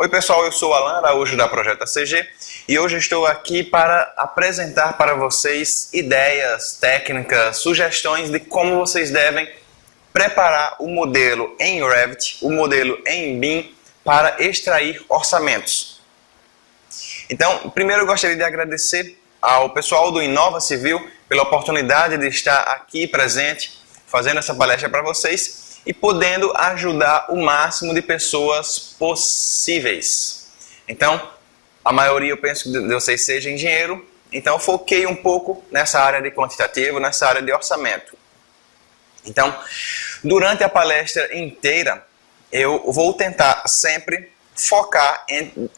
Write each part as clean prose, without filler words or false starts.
Oi pessoal, eu sou Alan Araújo da Projeto ACG e hoje estou aqui para apresentar para vocês ideias, técnicas, sugestões de como vocês devem preparar o modelo em Revit, o modelo em BIM para extrair orçamentos. Então, primeiro eu gostaria de agradecer ao pessoal do Inova Civil pela oportunidade de estar aqui presente, fazendo essa palestra para vocês e podendo ajudar o máximo de pessoas possíveis. Então, a maioria eu penso de vocês seja engenheiro, então eu foquei um pouco nessa área de quantitativo, nessa área de orçamento. Então, durante a palestra inteira, eu vou tentar sempre focar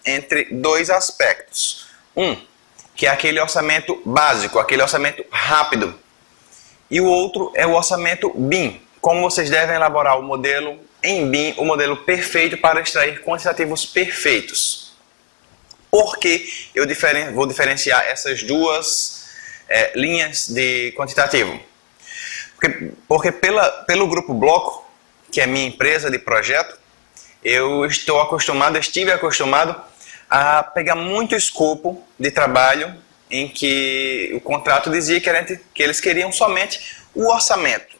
entre dois aspectos. Um, que é aquele orçamento básico, aquele orçamento rápido. E o outro é o orçamento BIM. Como vocês devem elaborar o modelo em BIM, o modelo perfeito para extrair quantitativos perfeitos. Por que eu vou diferenciar essas duas linhas de quantitativo? Porque pelo Grupo Bloco, que é minha empresa de projeto, eu estive acostumado a pegar muito escopo de trabalho em que o contrato dizia que eles queriam somente o orçamento.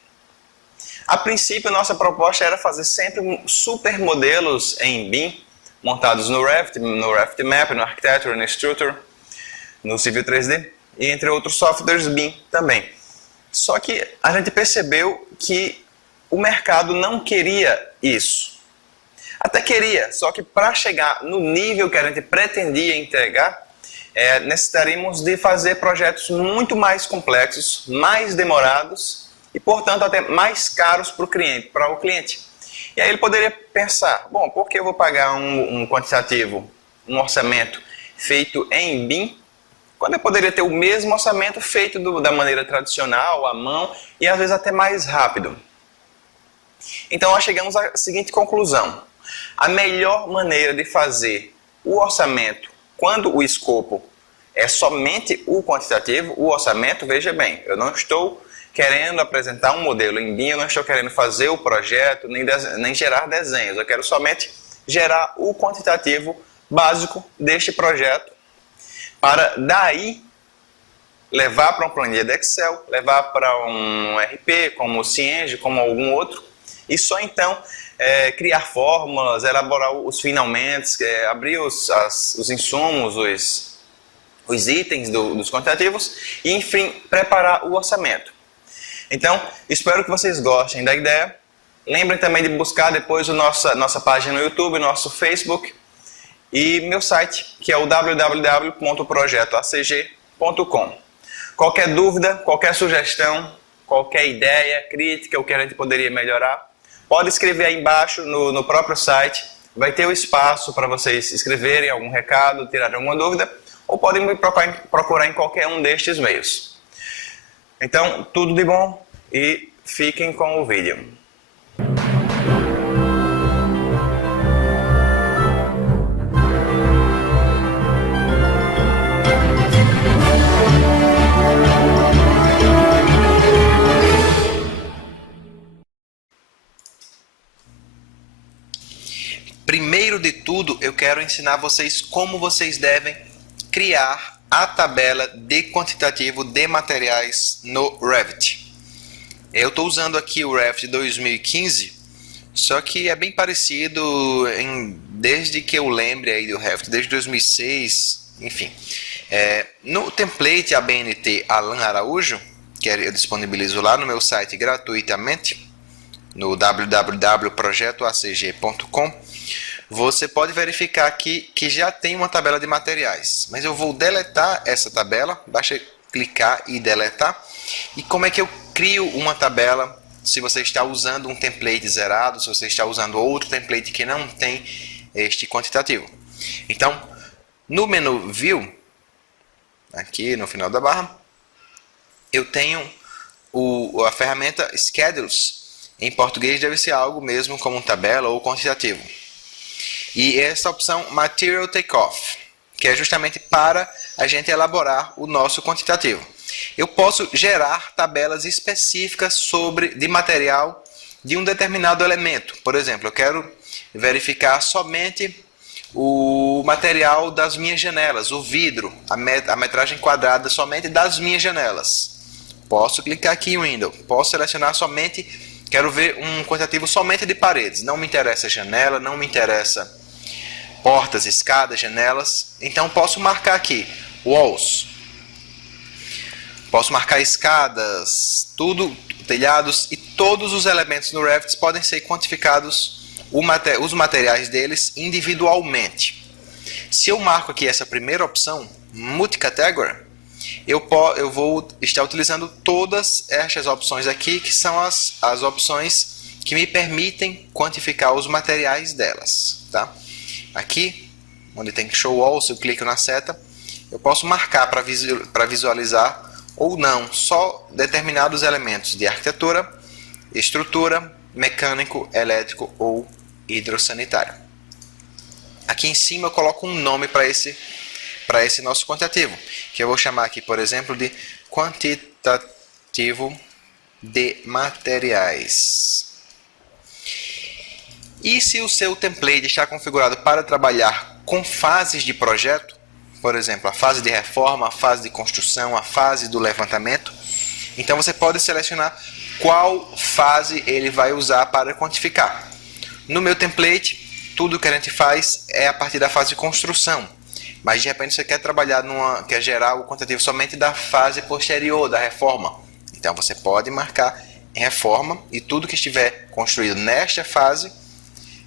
A princípio, nossa proposta era fazer sempre super modelos em BIM, montados no Revit Map, no Architecture, no Structure, no Civil 3D, e entre outros softwares BIM também. Só que a gente percebeu que o mercado não queria isso. Até queria, só que para chegar no nível que a gente pretendia entregar, necessitaríamos de fazer projetos muito mais complexos, mais demorados e, portanto, até mais caros para o cliente. E aí ele poderia pensar, bom, por que eu vou pagar um quantitativo, um orçamento feito em BIM, quando eu poderia ter o mesmo orçamento feito da maneira tradicional, à mão, e às vezes até mais rápido. Então nós chegamos à seguinte conclusão. A melhor maneira de fazer o orçamento, quando o escopo é somente o quantitativo, o orçamento, veja bem, eu não estou querendo apresentar um modelo em BIM, eu não estou querendo fazer o projeto, nem gerar desenhos, eu quero somente gerar o quantitativo básico deste projeto, para daí levar para uma planilha de Excel, levar para um RP, como o Cienge, como algum outro, e só então criar fórmulas, elaborar os finalmente, abrir os insumos, os itens dos quantitativos e, enfim, preparar o orçamento. Então, espero que vocês gostem da ideia. Lembrem também de buscar depois nossa página no YouTube, nosso Facebook e meu site, que é o www.projetoacg.com. Qualquer dúvida, qualquer sugestão, qualquer ideia, crítica, o que a gente poderia melhorar, pode escrever aí embaixo no próprio site. Vai ter o espaço para vocês escreverem algum recado, tirarem alguma dúvida, ou podem me procurar em qualquer um destes meios. Então, tudo de bom e fiquem com o vídeo. Primeiro de tudo, eu quero ensinar vocês como vocês devem criar a tabela de quantitativo de materiais no Revit. Eu estou usando aqui o Revit 2015, só que é bem parecido desde que eu lembre aí do Revit, desde 2006, enfim. No template ABNT Alan Araújo, que eu disponibilizo lá no meu site gratuitamente, no www.projetoacg.com, você pode verificar aqui que já tem uma tabela de materiais, mas eu vou deletar essa tabela, basta clicar e deletar. E como é que eu crio uma tabela se você está usando um template zerado, se você está usando outro template que não tem este quantitativo? Então, no menu View, aqui no final da barra, eu tenho a ferramenta Schedules. Em português deve ser algo mesmo como tabela ou quantitativo. E essa opção Material Takeoff, que é justamente para a gente elaborar o nosso quantitativo. Eu posso gerar tabelas específicas de material de um determinado elemento. Por exemplo, eu quero verificar somente o material das minhas janelas, o vidro, a metragem quadrada somente das minhas janelas. Posso clicar aqui em Window, posso selecionar somente, quero ver um quantitativo somente de paredes, não me interessa janela, não me interessa portas, escadas, janelas, então posso marcar aqui, walls, posso marcar escadas, tudo, telhados e todos os elementos no Revit podem ser quantificados, os materiais deles individualmente. Se eu marco aqui essa primeira opção, Multicategory, eu vou estar utilizando todas estas opções aqui, que são as opções que me permitem quantificar os materiais delas. Tá? Aqui, onde tem Show All, se eu clico na seta, eu posso marcar para visualizar ou não só determinados elementos de arquitetura, estrutura, mecânico, elétrico ou hidrossanitário. Aqui em cima eu coloco um nome para esse nosso quantitativo, que eu vou chamar aqui, por exemplo, de quantitativo de materiais. E se o seu template está configurado para trabalhar com fases de projeto, por exemplo, a fase de reforma, a fase de construção, a fase do levantamento, então você pode selecionar qual fase ele vai usar para quantificar. No meu template, tudo que a gente faz é a partir da fase de construção, mas de repente você quer trabalhar quer gerar o quantitativo somente da fase posterior, da reforma. Então você pode marcar em reforma e tudo que estiver construído nesta fase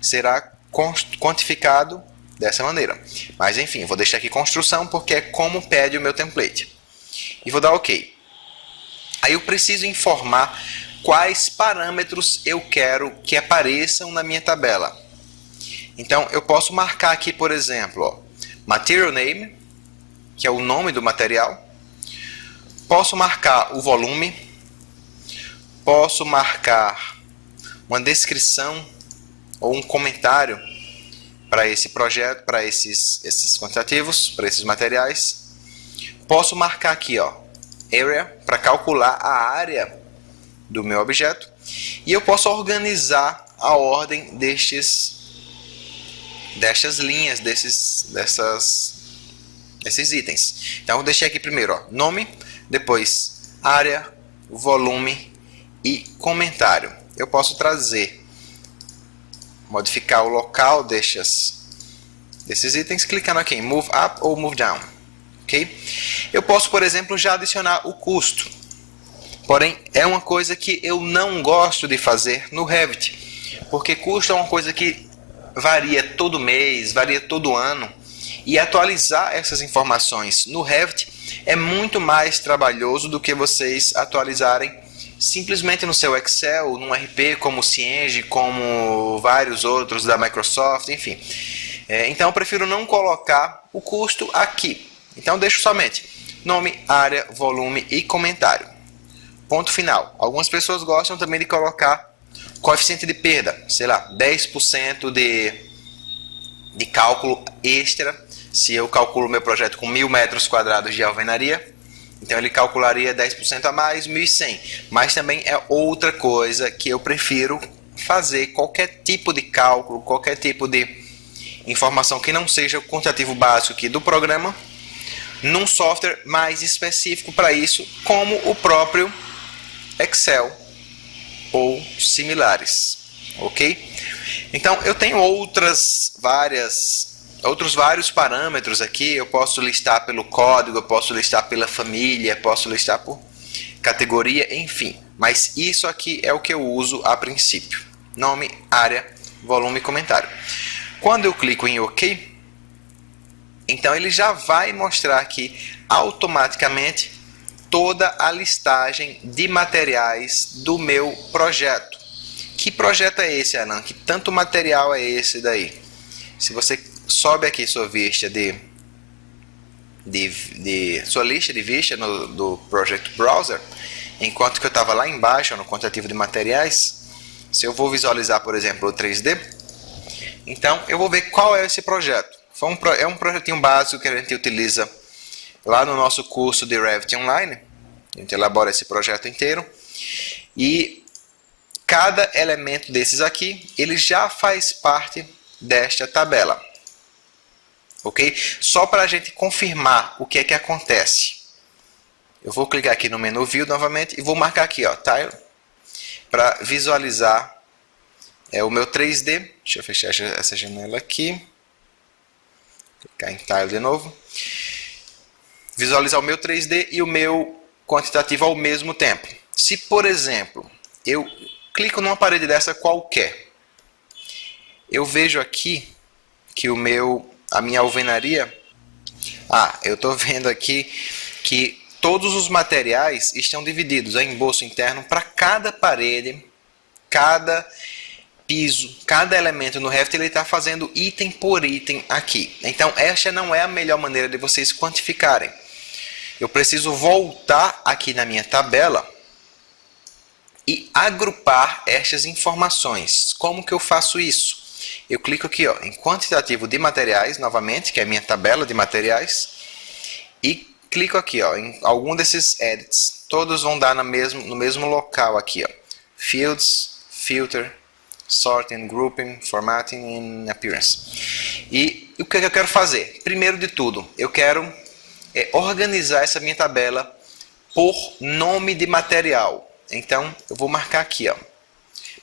será quantificado dessa maneira. Mas enfim, vou deixar aqui construção porque é como pede o meu template. E vou dar OK. Aí eu preciso informar quais parâmetros eu quero que apareçam na minha tabela. Então eu posso marcar aqui, por exemplo, ó, Material Name, que é o nome do material. Posso marcar o volume. Posso marcar uma descrição ou um comentário para esse projeto, para esses quantitativos, para esses materiais. Posso marcar aqui, ó, Area, para calcular a área do meu objeto. E eu posso organizar a ordem destas linhas, desses itens. Então eu deixei aqui primeiro, ó, nome, depois área, volume e comentário. Eu posso modificar o local desses itens clicando aqui em Move Up ou Move Down. Okay? Eu posso, por exemplo, já adicionar o custo. Porém, é uma coisa que eu não gosto de fazer no Revit, porque custo é uma coisa que varia todo mês, varia todo ano, e atualizar essas informações no Revit é muito mais trabalhoso do que vocês atualizarem simplesmente no seu Excel, num RP como o Cienge, como vários outros da Microsoft, enfim. Então eu prefiro não colocar o custo aqui. Então deixo somente nome, área, volume e comentário. Ponto final. Algumas pessoas gostam também de colocar coeficiente de perda, sei lá, 10% de cálculo extra. Se eu calculo meu projeto com 1.000 metros quadrados de alvenaria, então ele calcularia 10% a mais, 1.100. Mas também é outra coisa que eu prefiro fazer, qualquer tipo de cálculo, qualquer tipo de informação que não seja o quantitativo básico aqui do programa, num software mais específico para isso, como o próprio Excel ou similares, ok? Então eu tenho outros vários parâmetros aqui. Eu posso listar pelo código, eu posso listar pela família, posso listar por categoria, enfim. Mas isso aqui é o que eu uso a princípio: nome, área, volume e comentário. Quando eu clico em OK, então ele já vai mostrar aqui automaticamente toda a listagem de materiais do meu projeto. Que projeto é esse, Alan? Que tanto material é esse daí? Se você sobe aqui sua vista sua lista de vista do Project Browser, enquanto que eu estava lá embaixo no quantitativo de materiais, se eu vou visualizar, por exemplo, o 3D, então eu vou ver qual é esse projeto. É um projetinho básico que a gente utiliza lá no nosso curso de Revit Online. A gente elabora esse projeto inteiro e cada elemento desses aqui, ele já faz parte desta tabela. ok? Só para a gente confirmar o que é que acontece. Eu vou clicar aqui no menu View novamente e vou marcar aqui, ó, Tile, para visualizar o meu 3D. Deixa eu fechar essa janela aqui. Clicar em Tile de novo. Visualizar o meu 3D e o meu quantitativo ao mesmo tempo. Se, por exemplo, eu clico numa parede dessa qualquer, eu vejo aqui que a minha alvenaria, eu estou vendo aqui que todos os materiais estão divididos em emboço interno para cada parede, cada piso, cada elemento no Revit, ele está fazendo item por item aqui. Então, esta não é a melhor maneira de vocês quantificarem. Eu preciso voltar aqui na minha tabela e agrupar estas informações. Como que eu faço isso? Eu clico aqui, ó, em quantitativo de materiais, novamente, que é a minha tabela de materiais, e clico aqui, ó, em algum desses edits. Todos vão dar no mesmo local aqui, ó. Fields, Filter, Sorting, Grouping, Formatting e Appearance. E o que eu quero fazer? Primeiro de tudo, eu quero organizar essa minha tabela por nome de material. Então, eu vou marcar aqui, ó,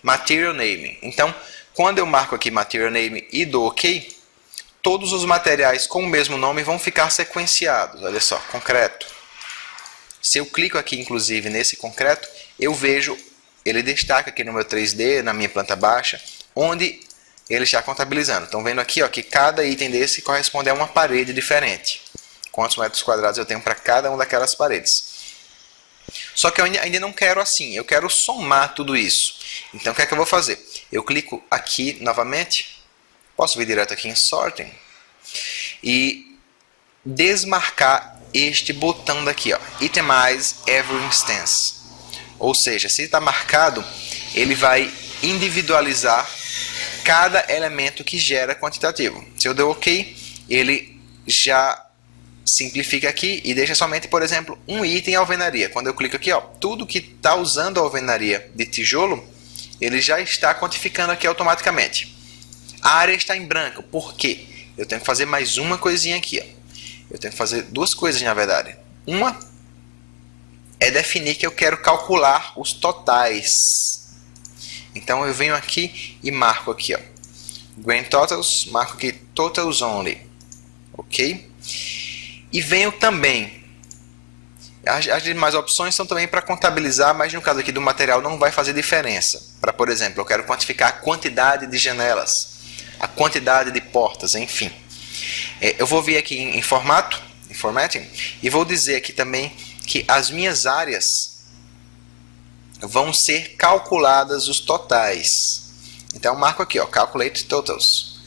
Material Name. Então, quando eu marco aqui Material Name e dou OK, todos os materiais com o mesmo nome vão ficar sequenciados. Olha só, concreto. Se eu clico aqui, inclusive, nesse concreto, eu vejo, ele destaca aqui no meu 3D, na minha planta baixa, onde ele está contabilizando. Estão vendo aqui, ó, que cada item desse corresponde a uma parede diferente. Quantos metros quadrados eu tenho para cada uma daquelas paredes. Só que eu ainda não quero assim, eu quero somar tudo isso. Então, o que é que eu vou fazer? Eu clico aqui novamente, posso vir direto aqui em Sorting, e desmarcar este botão daqui, ó, Itemize Every Instance. Ou seja, se está marcado, ele vai individualizar cada elemento que gera quantitativo. Se eu der OK, ele já simplifica aqui e deixa somente, por exemplo, um item alvenaria. Quando eu clico aqui, ó, tudo que está usando a alvenaria de tijolo, ele já está quantificando aqui automaticamente. A área está em branco. Por quê? Eu tenho que fazer mais uma coisinha aqui, ó. Eu tenho que fazer duas coisas, na verdade. Uma é definir que eu quero calcular os totais. Então, eu venho aqui e marco aqui, ó, Grand Totals, marco aqui Totals Only. Ok? E venho também, as demais opções são também para contabilizar, mas no caso aqui do material não vai fazer diferença. Para, por exemplo, eu quero quantificar a quantidade de janelas, a quantidade de portas, enfim. Eu vou vir aqui em Formatting, e vou dizer aqui também que as minhas áreas vão ser calculadas os totais. Então, eu marco aqui, ó, Calculate Totals.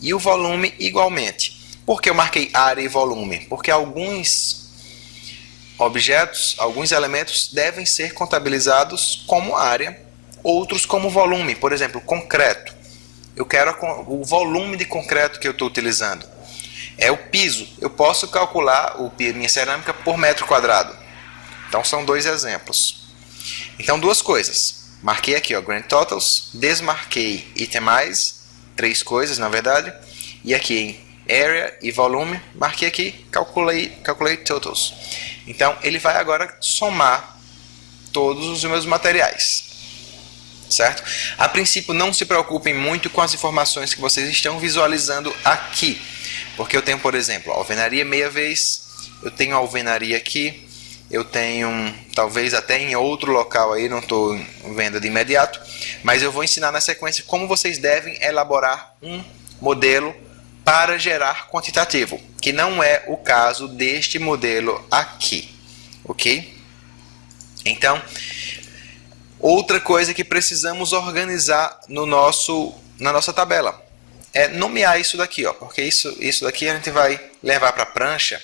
E o volume igualmente. Por que eu marquei área e volume? Porque alguns objetos, alguns elementos devem ser contabilizados como área, outros como volume. Por exemplo, concreto. Eu quero o volume de concreto que eu estou utilizando. É o piso. Eu posso calcular minha cerâmica por metro quadrado. Então, são dois exemplos. Então, duas coisas. Marquei aqui, ó, Grand Totals, desmarquei Itemize, três coisas, na verdade. E aqui em Area e volume, marquei aqui, calculate totals. Então, ele vai agora somar todos os meus materiais. Certo? A princípio, não se preocupem muito com as informações que vocês estão visualizando aqui. Porque eu tenho, por exemplo, alvenaria meia vez, eu tenho alvenaria aqui, eu tenho, talvez até em outro local aí, não estou vendo de imediato, mas eu vou ensinar na sequência como vocês devem elaborar um modelo para gerar quantitativo, que não é o caso deste modelo aqui, ok? Então, outra coisa que precisamos organizar na nossa tabela é nomear isso daqui, ó, porque isso daqui a gente vai levar para a prancha.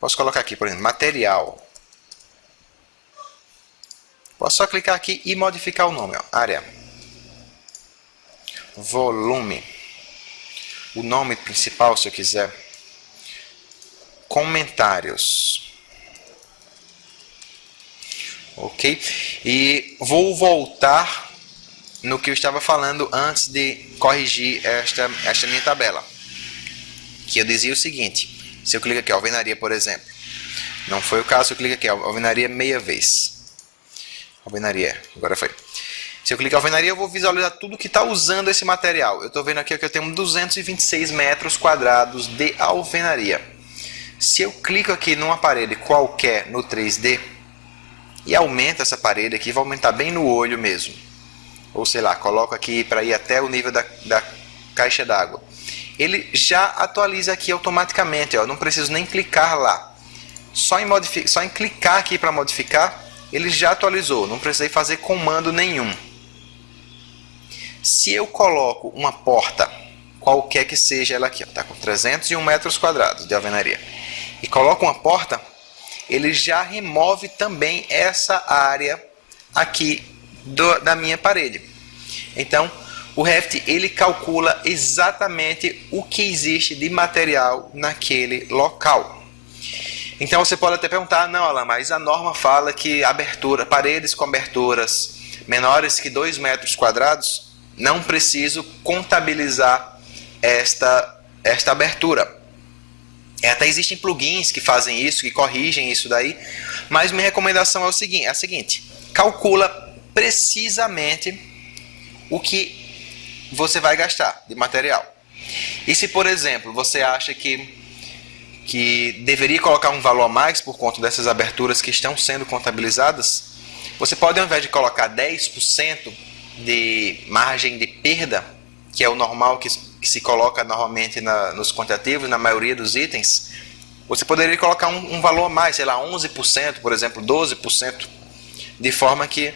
Posso colocar aqui, por exemplo, material. Posso só clicar aqui e modificar o nome, ó, área. Volume, o nome principal, se eu quiser, comentários, ok? E vou voltar no que eu estava falando antes de corrigir esta minha tabela. que eu dizia o seguinte, se eu clico aqui, alvenaria, por exemplo, não foi o caso, eu clico aqui, alvenaria meia vez, alvenaria, agora foi. Se eu clicar em alvenaria, eu vou visualizar tudo que está usando esse material. Eu estou vendo aqui que eu tenho 226 metros quadrados de alvenaria. Se eu clico aqui numa parede qualquer no 3D e aumento essa parede aqui, vai aumentar bem no olho mesmo. Ou sei lá, coloco aqui para ir até o nível da caixa d'água. Ele já atualiza aqui automaticamente, ó. Não preciso nem clicar lá. Só em clicar aqui para modificar, ele já atualizou. Não precisei fazer comando nenhum. Se eu coloco uma porta, qualquer que seja ela aqui, está com 301 metros quadrados de alvenaria, e coloco uma porta, ele já remove também essa área aqui da minha parede. Então, o Revit ele calcula exatamente o que existe de material naquele local. Então você pode até perguntar, não, Alan, mas a norma fala que paredes com aberturas menores que 2 metros quadrados, não preciso contabilizar esta abertura. Até existem plugins que fazem isso, que corrigem isso daí, mas minha recomendação é a seguinte, calcula precisamente o que você vai gastar de material. E se, por exemplo, você acha que deveria colocar um valor a mais por conta dessas aberturas que estão sendo contabilizadas, você pode, ao invés de colocar 10% de margem de perda, que é o normal que se coloca normalmente nos quantitativos, na maioria dos itens, você poderia colocar um valor a mais, sei lá, 11%, por exemplo, 12%, de forma que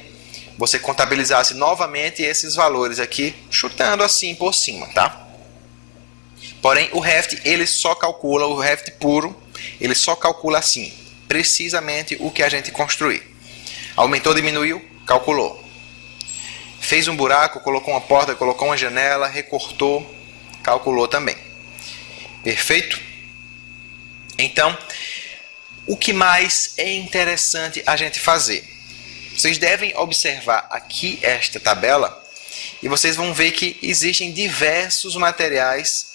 você contabilizasse novamente esses valores aqui, chutando assim por cima, tá? Porém, o Revit, ele só calcula, o Revit puro, ele só calcula assim, precisamente o que a gente construir. Aumentou, diminuiu, calculou. Fez um buraco, colocou uma porta, colocou uma janela, recortou, calculou também. Perfeito? Então, o que mais é interessante a gente fazer? Vocês devem observar aqui esta tabela e vocês vão ver que existem diversos materiais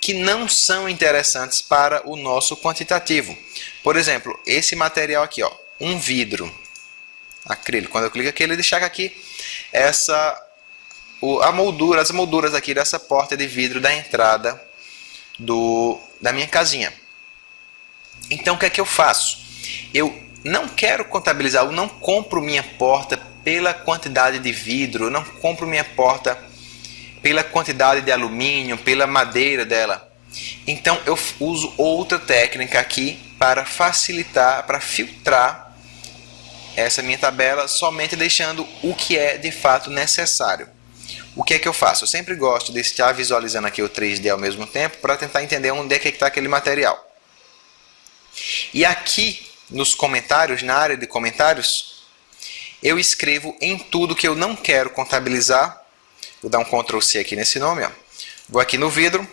que não são interessantes para o nosso quantitativo. Por exemplo, esse material aqui, ó, um vidro acrílico. Quando eu clico aqui, ele destaca aqui as molduras aqui dessa porta de vidro da entrada da minha casinha. Então, o que é que eu faço? Eu não quero contabilizar, eu não compro minha porta pela quantidade de vidro, eu não compro minha porta pela quantidade de alumínio, pela madeira dela. Então, eu uso outra técnica aqui para facilitar, para filtrar essa minha tabela, somente deixando o que é de fato necessário. O que é que eu faço? Eu sempre gosto de estar visualizando aqui o 3D ao mesmo tempo para tentar entender onde é que está aquele material. E aqui nos comentários, na área de comentários, eu escrevo em tudo que eu não quero contabilizar. Vou dar um Ctrl C aqui nesse nome, ó. Vou aqui no vidro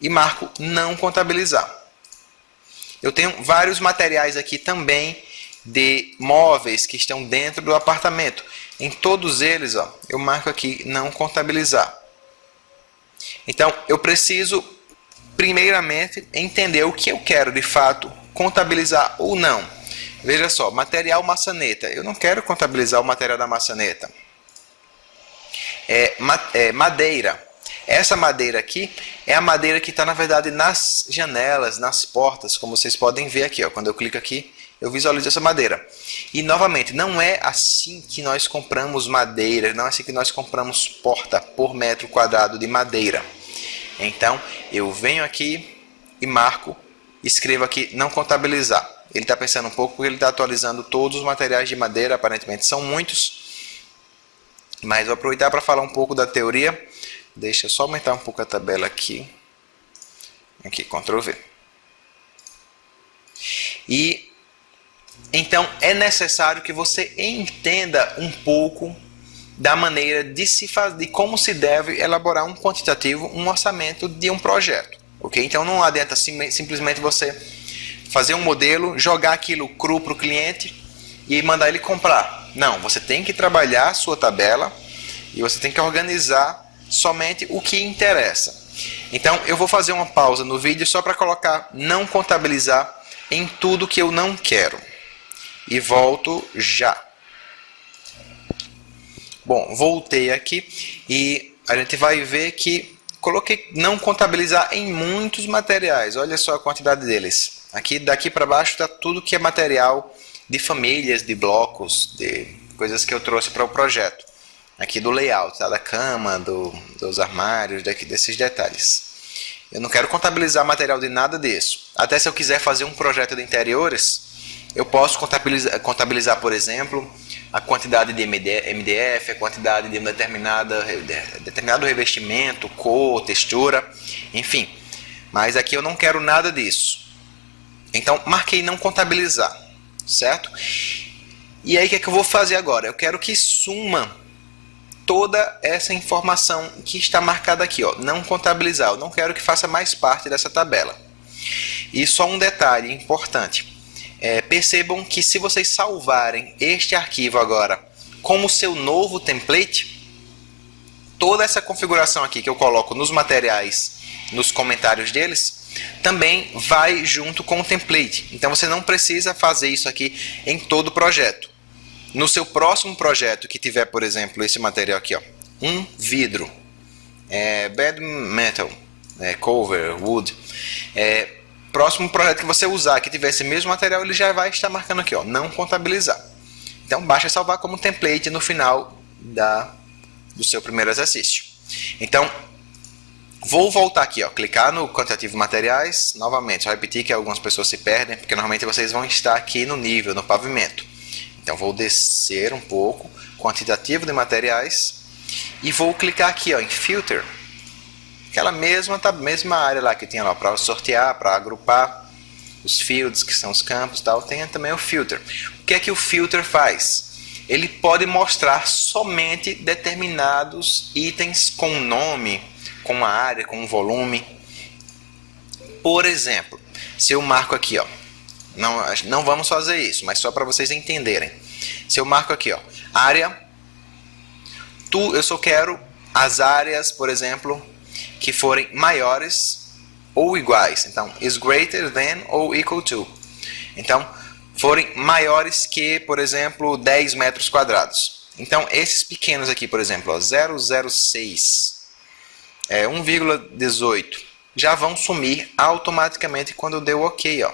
e marco não contabilizar. Eu tenho vários materiais aqui também de móveis que estão dentro do apartamento. Em todos eles, ó, eu marco aqui não contabilizar. Então, eu preciso primeiramente entender o que eu quero de fato contabilizar ou não. Veja só, material maçaneta. Eu não quero contabilizar o material da maçaneta. Madeira. Essa madeira aqui é a madeira que está, na verdade, nas janelas, nas portas, como vocês podem ver aqui, ó. Quando eu clico aqui, eu visualizo essa madeira. E, novamente, não é assim que nós compramos madeira, não é assim que nós compramos porta por metro quadrado de madeira. Então, eu venho aqui e marco, escrevo aqui não contabilizar. Ele está pensando um pouco porque ele está atualizando todos os materiais de madeira, aparentemente são muitos. Mas vou aproveitar para falar um pouco da teoria. Deixa eu só aumentar um pouco a tabela aqui. Aqui, Ctrl V. E então é necessário que você entenda um pouco da maneira de como se deve elaborar um quantitativo, um orçamento de um projeto. Ok? Então não adianta simplesmente você fazer um modelo, jogar aquilo cru para o cliente e mandar ele comprar. Não, você tem que trabalhar a sua tabela e você tem que organizar somente o que interessa. Então eu vou fazer uma pausa no vídeo só para colocar não contabilizar em tudo que eu não quero. E volto já. Bom, voltei aqui e a gente vai ver que coloquei não contabilizar em muitos materiais. Olha só a quantidade deles. Aqui, daqui para baixo está tudo que é material de famílias, de blocos, de coisas que eu trouxe para o projeto. Aqui do layout, tá? Da cama, dos armários, desses detalhes. Eu não quero contabilizar material de nada disso. Até se eu quiser fazer um projeto de interiores, eu posso contabilizar, por exemplo, a quantidade de MDF, a quantidade de determinado revestimento, cor, textura, enfim. Mas aqui eu não quero nada disso. Então, marquei não contabilizar, certo? E aí, o que é que eu vou fazer agora? Eu quero que suma toda essa informação que está marcada aqui, ó, não contabilizar. Eu não quero que faça mais parte dessa tabela. E só um detalhe importante. Percebam que se vocês salvarem este arquivo agora como seu novo template, toda essa configuração aqui que eu coloco nos materiais, nos comentários deles, também vai junto com o template. Então você não precisa fazer isso aqui em todo o projeto. No seu próximo projeto que tiver, por exemplo, esse material aqui, ó, um vidro, bad metal, cover, wood, próximo projeto que você usar, que tiver esse mesmo material, ele já vai estar marcando aqui, ó, não contabilizar. Então basta salvar como template no final do seu primeiro exercício. Então, vou voltar aqui, ó, clicar no quantitativo materiais, novamente, só repetir que algumas pessoas se perdem, porque normalmente vocês vão estar aqui no nível, no pavimento. Então vou descer um pouco, quantitativo de materiais, e vou clicar aqui, ó, em Filter. Aquela mesma área lá que tinha lá para sortear, para agrupar os fields, que são os campos, tal, tem também o filter. O que é que o filter faz? Ele pode mostrar somente determinados itens com nome, com a área, com o volume. Por exemplo, se eu marco aqui, ó, não vamos fazer isso, mas só para vocês entenderem. Se eu marco aqui, ó, área, eu só quero as áreas, por exemplo, que forem maiores ou iguais. Então, is greater than ou equal to. Então, forem maiores que, por exemplo, 10 metros quadrados. Então, esses pequenos aqui, por exemplo, ó, 0,06, 1,18, já vão sumir automaticamente quando eu der o OK. Ó.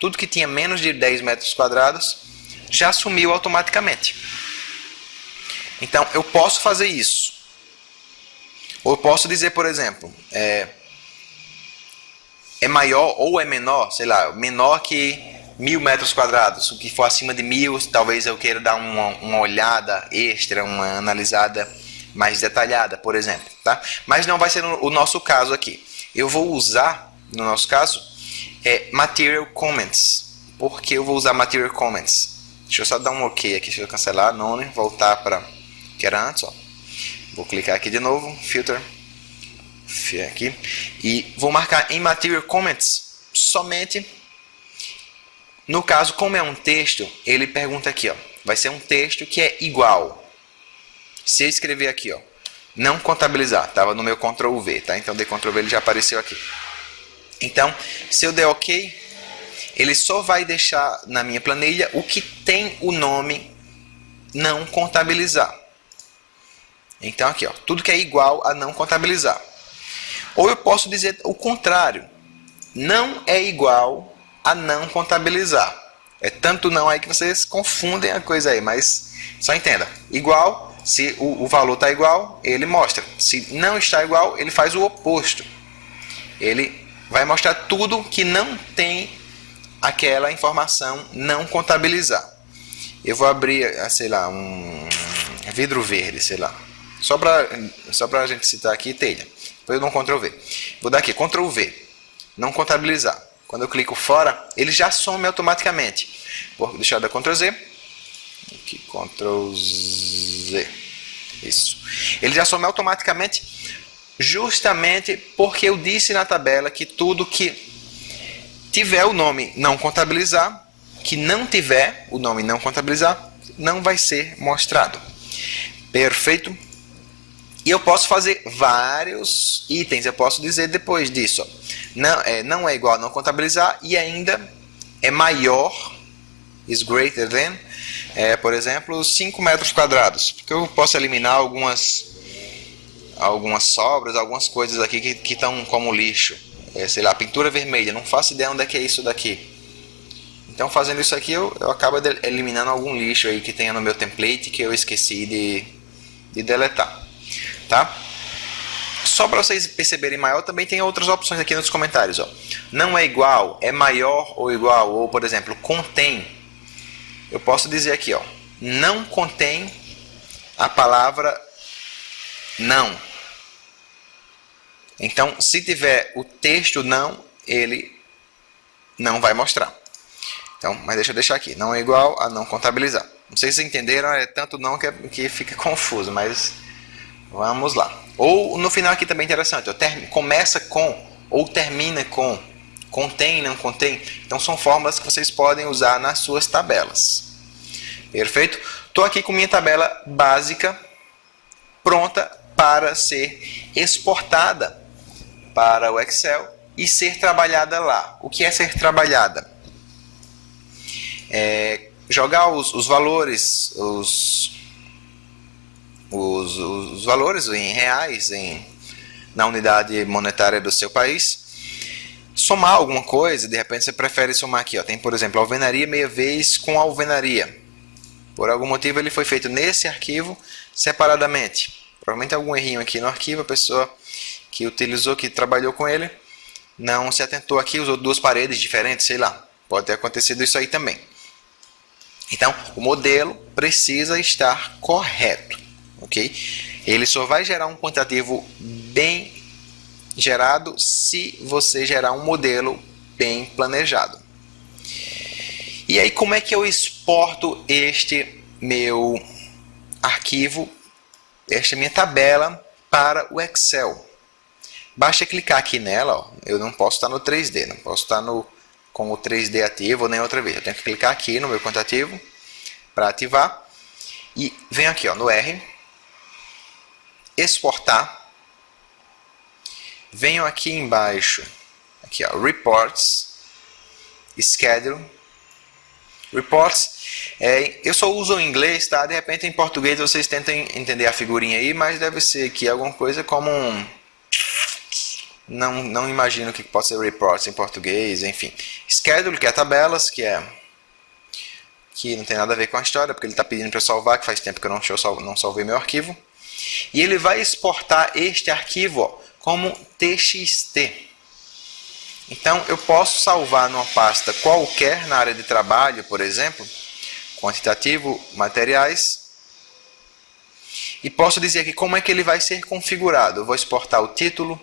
Tudo que tinha menos de 10 metros quadrados já sumiu automaticamente. Então, eu posso fazer isso. Ou eu posso dizer, por exemplo, é maior ou é menor, sei lá, menor que 1000 metros quadrados. O que for acima de 1000, talvez eu queira dar uma olhada extra, uma analisada mais detalhada, por exemplo. Tá? Mas não vai ser o nosso caso aqui. Eu vou usar, no nosso caso, Material Comments. Por que eu vou usar Material Comments? Deixa eu só dar um OK aqui, deixa eu cancelar, none, voltar para o que era antes, ó. Vou clicar aqui de novo, Filter, aqui, e vou marcar em Material Comments somente, no caso, como é um texto, ele pergunta aqui, ó, vai ser um texto que é igual. Se eu escrever aqui, ó, não contabilizar, estava no meu Ctrl V, tá? Então, de Ctrl V ele já apareceu aqui. Então, se eu der OK, ele só vai deixar na minha planilha o que tem o nome não contabilizar. Então aqui, ó, tudo que é igual a não contabilizar. Ou eu posso dizer o contrário. Não é igual a não contabilizar. É tanto não aí que vocês confundem a coisa aí, mas só entenda. Igual, se o valor está igual, ele mostra. Se não está igual, ele faz o oposto. Ele vai mostrar tudo que não tem aquela informação não contabilizar. Eu vou abrir, sei lá, um vidro verde, sei lá. Só para a gente citar aqui, telha. Depois eu dou um Ctrl V. Vou dar aqui, Ctrl V. Não contabilizar. Quando eu clico fora, ele já some automaticamente. Vou deixar da Ctrl Z. Aqui, Ctrl Z. Isso. Ele já some automaticamente, justamente porque eu disse na tabela que tudo que tiver o nome não contabilizar, que não tiver o nome não contabilizar, não vai ser mostrado. Perfeito? E eu posso fazer vários itens. Eu posso dizer depois disso, ó, não é igual a não contabilizar e ainda é maior, is greater than, por exemplo, 5 metros quadrados. Porque eu posso eliminar algumas sobras, algumas coisas aqui que estão como lixo. Sei lá, pintura vermelha, não faço ideia onde é que é isso daqui. Então fazendo isso aqui eu acabo eliminando algum lixo aí que tenha no meu template que eu esqueci de deletar. Tá? Só para vocês perceberem maior, também tem outras opções aqui nos comentários. Ó. Não é igual, é maior ou igual, ou por exemplo, contém. Eu posso dizer aqui, ó, não contém a palavra não. Então, se tiver o texto não, ele não vai mostrar. Então, mas deixa eu deixar aqui, não é igual a não contabilizar. Não sei se vocês entenderam, é tanto não que fica confuso, mas vamos lá. Ou no final aqui também é interessante, ó, começa com ou termina com, contém, não contém. Então são fórmulas que vocês podem usar nas suas tabelas. Perfeito? Estou aqui com minha tabela básica pronta para ser exportada para o Excel e ser trabalhada lá. O que é ser trabalhada? Jogar os valores, os valores em reais na unidade monetária do seu país, somar alguma coisa, de repente você prefere somar aqui, ó, tem por exemplo alvenaria meia vez com alvenaria, por algum motivo ele foi feito nesse arquivo separadamente, provavelmente algum errinho aqui no arquivo, a pessoa que utilizou, que trabalhou com ele, não se atentou aqui, usou duas paredes diferentes, sei lá, pode ter acontecido isso aí também. Então o modelo precisa estar correto. Okay? Ele só vai gerar um quantitativo bem gerado se você gerar um modelo bem planejado. E aí como é que eu exporto este meu arquivo, esta minha tabela para o Excel? Basta clicar aqui nela, ó. Eu não posso estar no 3D, não posso estar com o 3D ativo nem outra vez. Eu tenho que clicar aqui no meu quantitativo para ativar e venho aqui ó, no R, exportar, venho aqui embaixo, aqui ó, Reports, Schedule, Reports, eu só uso o inglês, tá? De repente em português vocês tentem entender a figurinha aí, mas deve ser aqui alguma coisa como não imagino o que pode ser Reports em português, enfim. Schedule, que é tabelas, que não tem nada a ver com a história, porque ele está pedindo para eu salvar, que faz tempo que eu não salvei meu arquivo. E ele vai exportar este arquivo ó, como TXT. Então eu posso salvar numa pasta qualquer na área de trabalho, por exemplo, quantitativo, materiais, e posso dizer aqui como é que ele vai ser configurado. Eu vou exportar o título,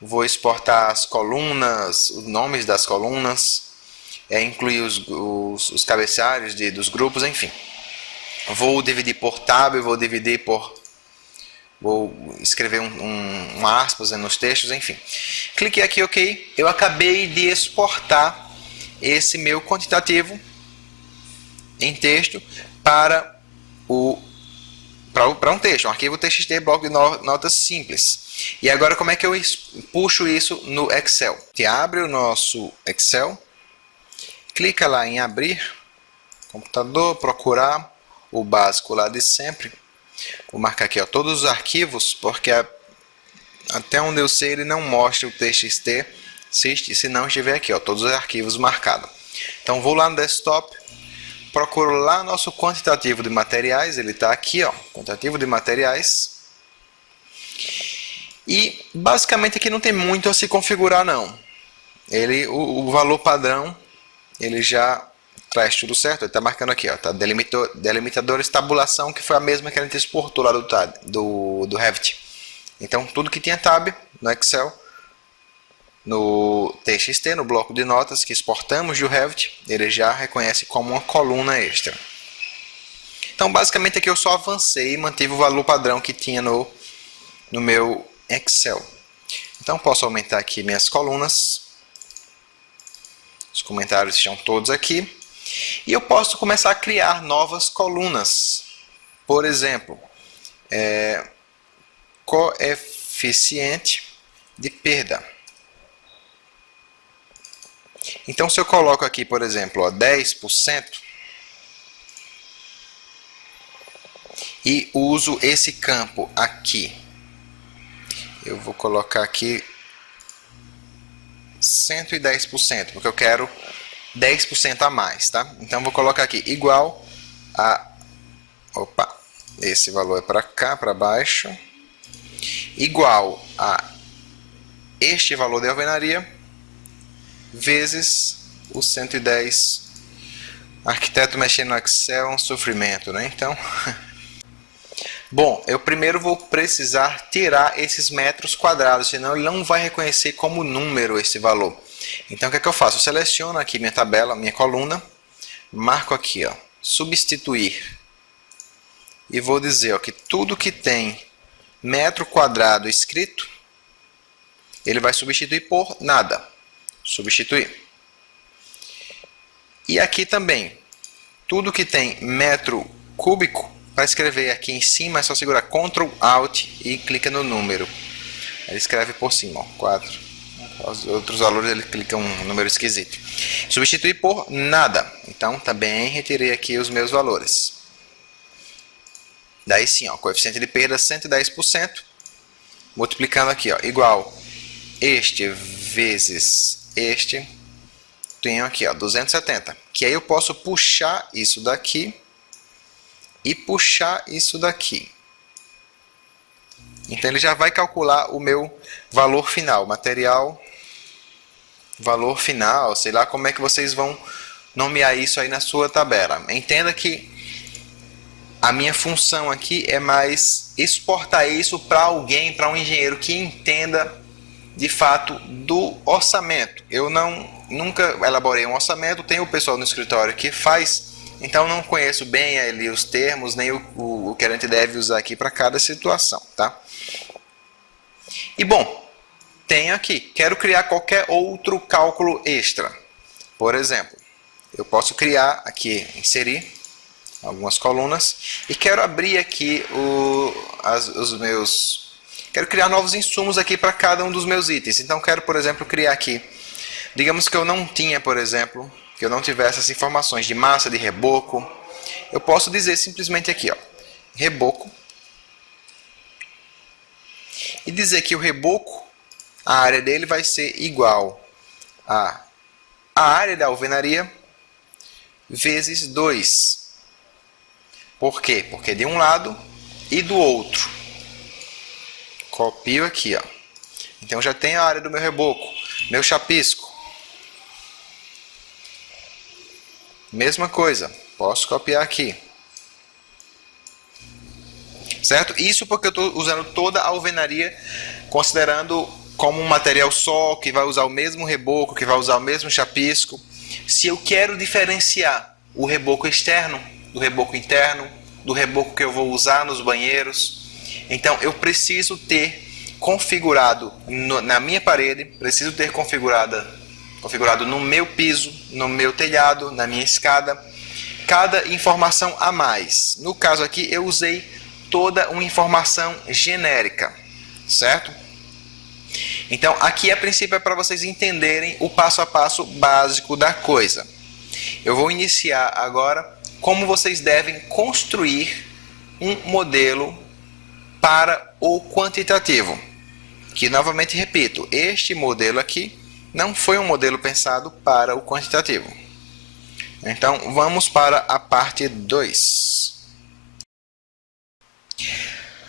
vou exportar as colunas, os nomes das colunas, incluir os cabeçalhos dos grupos, enfim. Vou dividir por tab, vou escrever um aspas nos textos, enfim. Cliquei aqui OK. Eu acabei de exportar esse meu quantitativo em texto para um texto, um arquivo TXT, bloco de notas simples. E agora como é que eu puxo isso no Excel? Você abre o nosso Excel, clica lá em abrir, computador, procurar o básico lá de sempre. Vou marcar aqui ó, todos os arquivos, porque até onde eu sei ele não mostra o TXT se não estiver aqui, ó, todos os arquivos marcados. Então vou lá no desktop, procuro lá nosso quantitativo de materiais, ele está aqui, ó, quantitativo de materiais. E basicamente aqui não tem muito a se configurar não. O valor padrão, ele já traz tudo certo, ele está marcando aqui, ó, tá, delimitadores, tabulação, que foi a mesma que a gente exportou lá do Revit. Então tudo que tinha tab no Excel, no TXT, no bloco de notas que exportamos do Revit, ele já reconhece como uma coluna extra. Então basicamente aqui eu só avancei e mantive o valor padrão que tinha no meu Excel. Então posso aumentar aqui minhas colunas, os comentários estão todos aqui, e eu posso começar a criar novas colunas. Por exemplo, coeficiente de perda. Então, se eu coloco aqui, por exemplo, ó, 10% e uso esse campo aqui, eu vou colocar aqui 110%, porque eu quero 10% a mais, tá? Então, vou colocar aqui igual a... Opa, esse valor é para cá, para baixo. Igual a este valor de alvenaria vezes o 110. Arquiteto mexendo no Excel é um sofrimento, né? Então, bom, eu primeiro vou precisar tirar esses metros quadrados, senão ele não vai reconhecer como número esse valor. Então, o que é que eu faço? Eu seleciono aqui minha tabela, minha coluna, marco aqui, ó, substituir. E vou dizer, ó, que tudo que tem metro quadrado escrito, ele vai substituir por nada. Substituir. E aqui também, tudo que tem metro cúbico, para escrever aqui em cima é só segurar Ctrl Alt e clica no número. Ele escreve por cima, ó, 4. Os outros valores ele clica um número esquisito. Substituir por nada. Então também retirei aqui os meus valores. Daí sim, ó, coeficiente de perda 110%, multiplicando aqui, ó, igual este vezes este, tenho aqui, ó, 270, que aí eu posso puxar isso daqui e puxar isso daqui. Então ele já vai calcular o meu valor final, material, valor final, sei lá como é que vocês vão nomear isso aí na sua tabela. Entenda que a minha função aqui é mais exportar isso para alguém, para um engenheiro que entenda de fato do orçamento. Eu nunca elaborei um orçamento, tenho o pessoal no escritório que faz, então não conheço bem ali os termos, nem o que a gente deve usar aqui para cada situação, tá? E bom, tenho aqui, quero criar qualquer outro cálculo extra. Por exemplo, eu posso criar aqui, inserir algumas colunas e quero abrir aqui quero criar novos insumos aqui para cada um dos meus itens. Então quero, por exemplo, criar aqui, digamos que eu não tinha, por exemplo, que eu não tivesse as informações de massa, de reboco, eu posso dizer simplesmente aqui, ó, reboco, e dizer que o reboco, a área dele vai ser igual a área da alvenaria vezes 2. Por quê? Porque de um lado e do outro. Copio aqui, ó. Então já tenho a área do meu reboco, meu chapisco. Mesma coisa, posso copiar aqui. Certo? Isso porque eu estou usando toda a alvenaria, considerando como um material só, que vai usar o mesmo reboco, que vai usar o mesmo chapisco. Se eu quero diferenciar o reboco externo do reboco interno, do reboco que eu vou usar nos banheiros, então eu preciso ter configurado na minha parede, preciso ter configurado no meu piso, no meu telhado, na minha escada, cada informação a mais. No caso aqui eu usei toda uma informação genérica, certo? Então aqui a princípio é para vocês entenderem o passo a passo básico da coisa. Eu vou iniciar agora como vocês devem construir um modelo para o quantitativo. Que novamente repito, este modelo aqui não foi um modelo pensado para o quantitativo. Então vamos para a parte 2.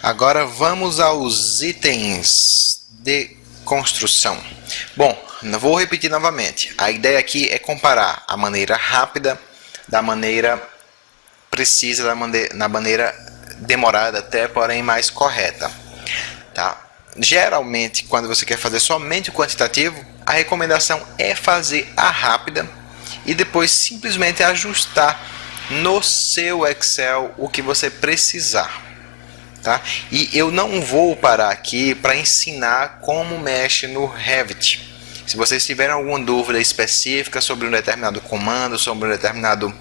Agora vamos aos itens de construção. Bom, vou repetir novamente. A ideia aqui é comparar a maneira rápida da maneira precisa, na maneira demorada até, porém mais correta. Tá? Geralmente, quando você quer fazer somente o quantitativo, a recomendação é fazer a rápida e depois simplesmente ajustar no seu Excel o que você precisar. Tá? E eu não vou parar aqui para ensinar como mexe no Revit. Se vocês tiverem alguma dúvida específica sobre um determinado comando, sobre um determinado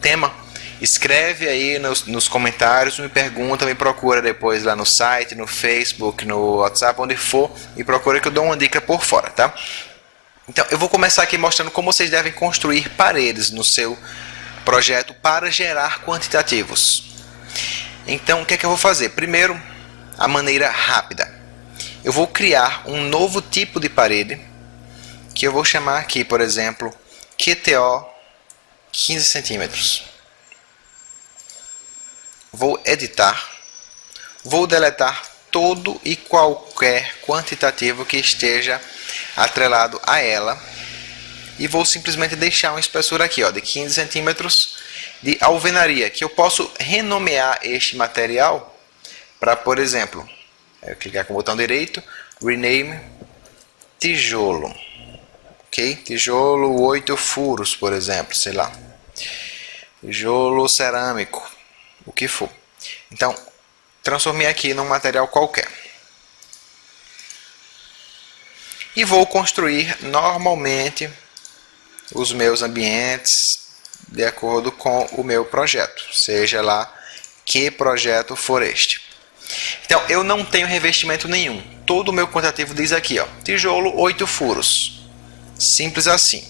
tema, escreve aí nos comentários, me pergunta, me procura depois lá no site, no Facebook, no WhatsApp, onde for, me procura que eu dou uma dica por fora, tá? Então, eu vou começar aqui mostrando como vocês devem construir paredes no seu projeto para gerar quantitativos. Então, o que é que eu vou fazer? Primeiro, a maneira rápida. Eu vou criar um novo tipo de parede, que eu vou chamar aqui, por exemplo, QTO 15 centímetros. Vou editar. Vou deletar todo e qualquer quantitativo que esteja atrelado a ela. E vou simplesmente deixar uma espessura aqui, ó, de 15 centímetros de alvenaria, que eu posso renomear este material para, por exemplo, eu clicar com o botão direito, rename tijolo. Ok? Tijolo 8 furos, por exemplo, sei lá. Tijolo cerâmico, o que for. Então, transformei aqui num material qualquer. E vou construir normalmente os meus ambientes de acordo com o meu projeto, seja lá que projeto for este. Então, eu não tenho revestimento nenhum. Todo o meu quantitativo diz aqui, ó, tijolo 8 furos. Simples assim.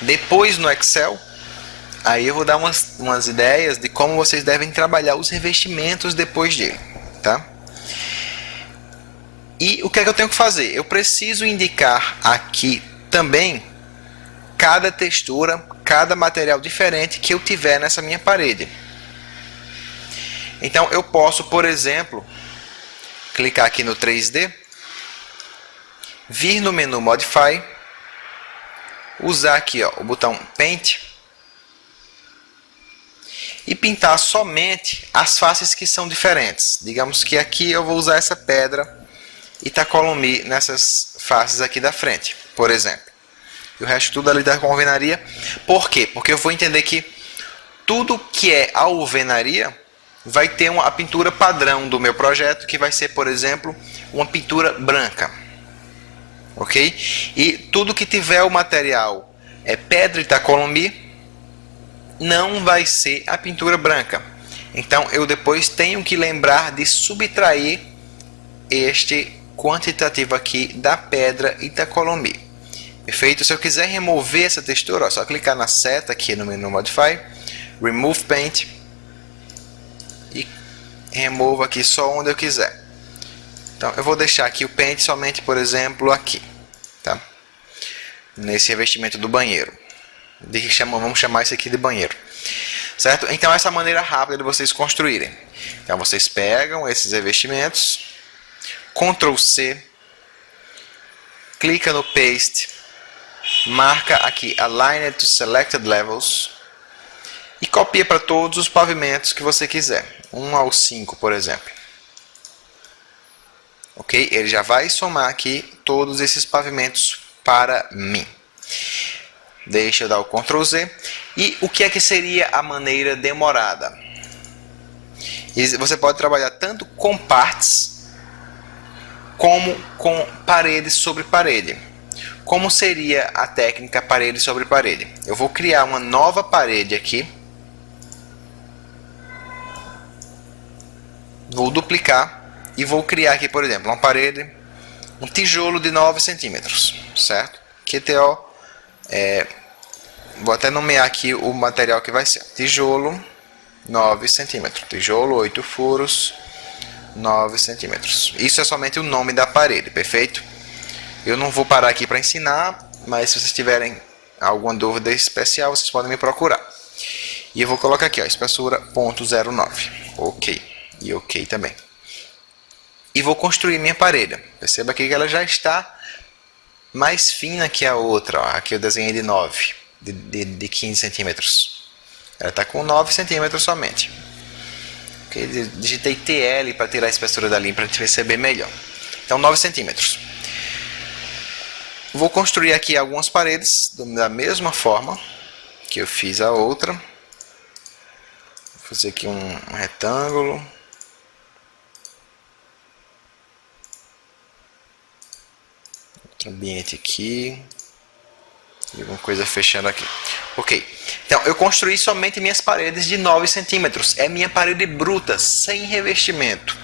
Depois no Excel, aí eu vou dar umas ideias de como vocês devem trabalhar os revestimentos depois dele, tá? E o que é que eu tenho que fazer? Eu preciso indicar aqui também cada textura, cada material diferente que eu tiver nessa minha parede. Então eu posso, por exemplo, clicar aqui no 3D, vir no menu Modify, usar aqui, ó, o botão Paint e pintar somente as faces que são diferentes. Digamos que aqui eu vou usar essa pedra Itacolomi nessas faces aqui da frente, por exemplo. E o resto tudo ali da alvenaria. Por quê? Porque eu vou entender que tudo que é alvenaria vai ter a pintura padrão do meu projeto, que vai ser, por exemplo, uma pintura branca. Ok? E tudo que tiver o material é pedra Itacolomi, não vai ser a pintura branca. Então eu depois tenho que lembrar de subtrair este quantitativo aqui da pedra Itacolomi. Perfeito? Se eu quiser remover essa textura, é só clicar na seta aqui no menu Modify, Remove Paint e removo aqui só onde eu quiser. Então eu vou deixar aqui o Paint somente, por exemplo, aqui, tá? Nesse revestimento do banheiro. Vamos chamar isso aqui de banheiro. Certo? Então essa é a maneira rápida de vocês construírem. Então vocês pegam esses revestimentos, Ctrl C, clica no Paste, marca aqui Align to Selected Levels e copia para todos os pavimentos que você quiser. 1 ao 5, por exemplo. Ok? Ele já vai somar aqui todos esses pavimentos para mim. Deixa eu dar o Ctrl Z. E o que é que seria a maneira demorada? Você pode trabalhar tanto com partes como com parede sobre parede. Como seria a técnica parede sobre parede? Eu vou criar uma nova parede aqui. Vou duplicar e vou criar aqui, por exemplo, uma parede, um tijolo de 9 centímetros, certo? QTO, vou até nomear aqui o material que vai ser. Tijolo 9 centímetros, tijolo 8 furos, 9 centímetros. Isso é somente o nome da parede, perfeito? Eu não vou parar aqui para ensinar, mas se vocês tiverem alguma dúvida especial, vocês podem me procurar. E eu vou colocar aqui, ó, espessura 0.09. Ok. E ok também. E vou construir minha parede. Perceba aqui que ela já está mais fina que a outra. Ó. Aqui eu desenhei de 9, de 15 centímetros. Ela está com 9 centímetros somente. Okay? Digitei TL para tirar a espessura da linha para a gente perceber melhor. Então 9 centímetros. Vou construir aqui algumas paredes da mesma forma que eu fiz a outra. Vou fazer aqui um retângulo. Outro ambiente aqui. E alguma coisa fechando aqui. Ok. Então, eu construí somente minhas paredes de 9 centímetros. É minha parede bruta, sem revestimento.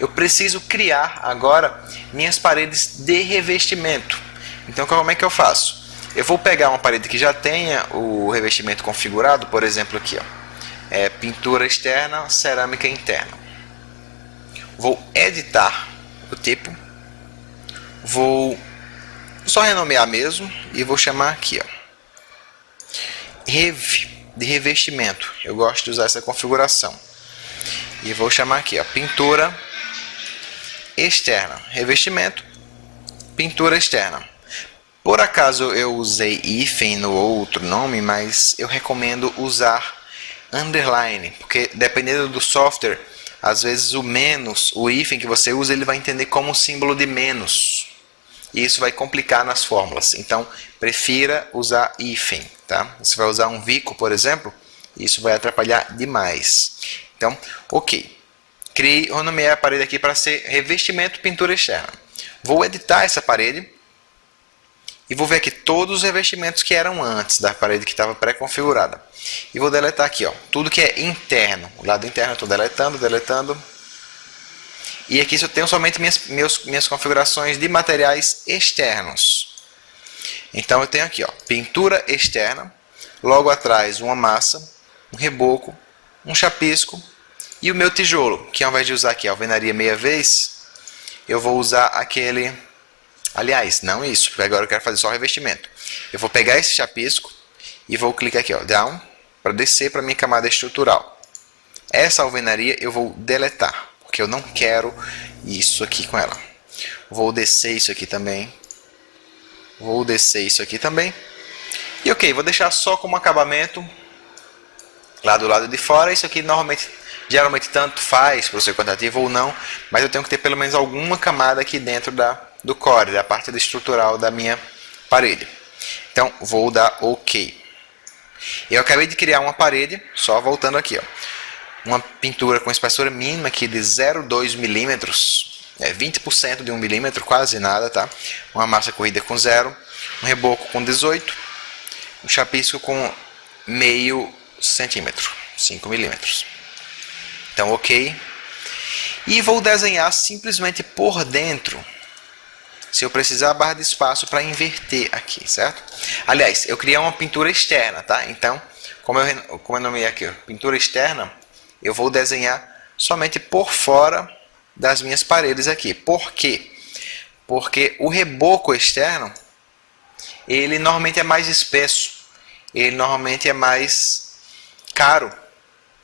Eu preciso criar agora minhas paredes de revestimento. Então, como é que eu faço? Eu vou pegar uma parede que já tenha o revestimento configurado, por exemplo, aqui, ó. Pintura externa, cerâmica interna. Vou editar o tipo. Vou só renomear mesmo e vou chamar aqui, ó. De revestimento. Eu gosto de usar essa configuração. E vou chamar aqui, ó, pintura externa. Revestimento, pintura externa. Por acaso eu usei hífen no outro nome, mas eu recomendo usar underline, porque dependendo do software, às vezes o menos, o hífen que você usa, ele vai entender como um símbolo de menos. E isso vai complicar nas fórmulas. Então, prefira usar hífen, tá? Você vai usar um vico, por exemplo, isso vai atrapalhar demais. Então, ok. Nomeei a parede aqui para ser revestimento pintura externa. Vou editar essa parede e vou ver aqui todos os revestimentos que eram antes da parede que estava pré-configurada. E vou deletar aqui, ó, tudo que é interno. O lado interno eu estou deletando. E aqui eu tenho somente minhas configurações de materiais externos. Então eu tenho aqui, ó, pintura externa, logo atrás uma massa, um reboco, um chapisco e o meu tijolo, que ao invés de usar aqui a alvenaria meia vez, eu vou usar aquele... Aliás, não isso, porque agora eu quero fazer só o revestimento. Eu vou pegar esse chapisco e vou clicar aqui, ó, down, para descer para a minha camada estrutural. Essa alvenaria eu vou deletar, porque eu não quero isso aqui com ela. Vou descer isso aqui também. Vou descer isso aqui também. E ok, vou deixar só como acabamento lá do lado de fora. Isso aqui geralmente tanto faz para o ser quantitativo ou não, mas eu tenho que ter pelo menos alguma camada aqui dentro do core, da parte estrutural da minha parede. Então vou dar ok. Eu acabei de criar uma parede, só voltando aqui, ó. Uma pintura com espessura mínima aqui de 0,2 milímetros, 20% de 1 milímetro, quase nada, tá? Uma massa corrida com 0, um reboco com 18, um chapisco com meio centímetro, 5 milímetros. Então, ok. E vou desenhar simplesmente por dentro, se eu precisar, a barra de espaço para inverter aqui, certo? Aliás, eu criei uma pintura externa, tá? Então, como eu nomeei aqui, ó, pintura externa, eu vou desenhar somente por fora das minhas paredes aqui. Por quê? Porque o reboco externo, ele normalmente é mais espesso, ele normalmente é mais caro,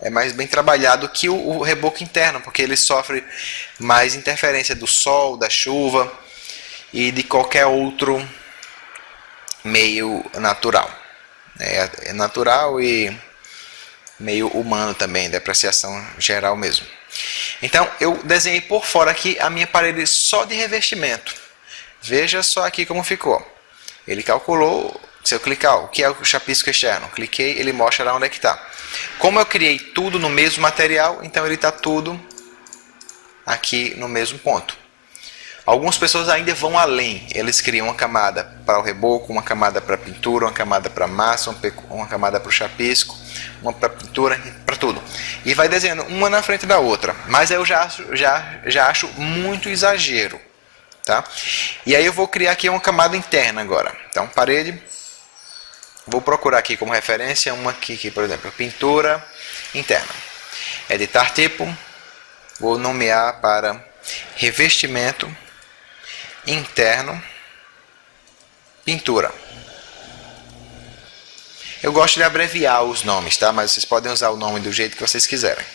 é mais bem trabalhado que o reboco interno, porque ele sofre mais interferência do sol, da chuva e de qualquer outro meio natural. É natural e meio humano também, depreciação geral mesmo. Então eu desenhei por fora aqui a minha parede só de revestimento. Veja só aqui como ficou. Ele calculou, se eu clicar, o que é o chapisco externo? Cliquei, ele mostra lá onde é que está. Como eu criei tudo no mesmo material, então ele está tudo aqui no mesmo ponto. Algumas pessoas ainda vão além. Eles criam uma camada para o reboco, uma camada para a pintura, uma camada para a massa, uma camada para o chapisco, uma para a pintura, para tudo. E vai desenhando uma na frente da outra. Mas eu já acho muito exagero. Tá? E aí eu vou criar aqui uma camada interna agora. Então, parede. Vou procurar aqui como referência uma aqui, por exemplo, pintura interna. Editar tipo. Vou nomear para revestimento interno, pintura. Eu gosto de abreviar os nomes, tá? Mas vocês podem usar o nome do jeito que vocês quiserem.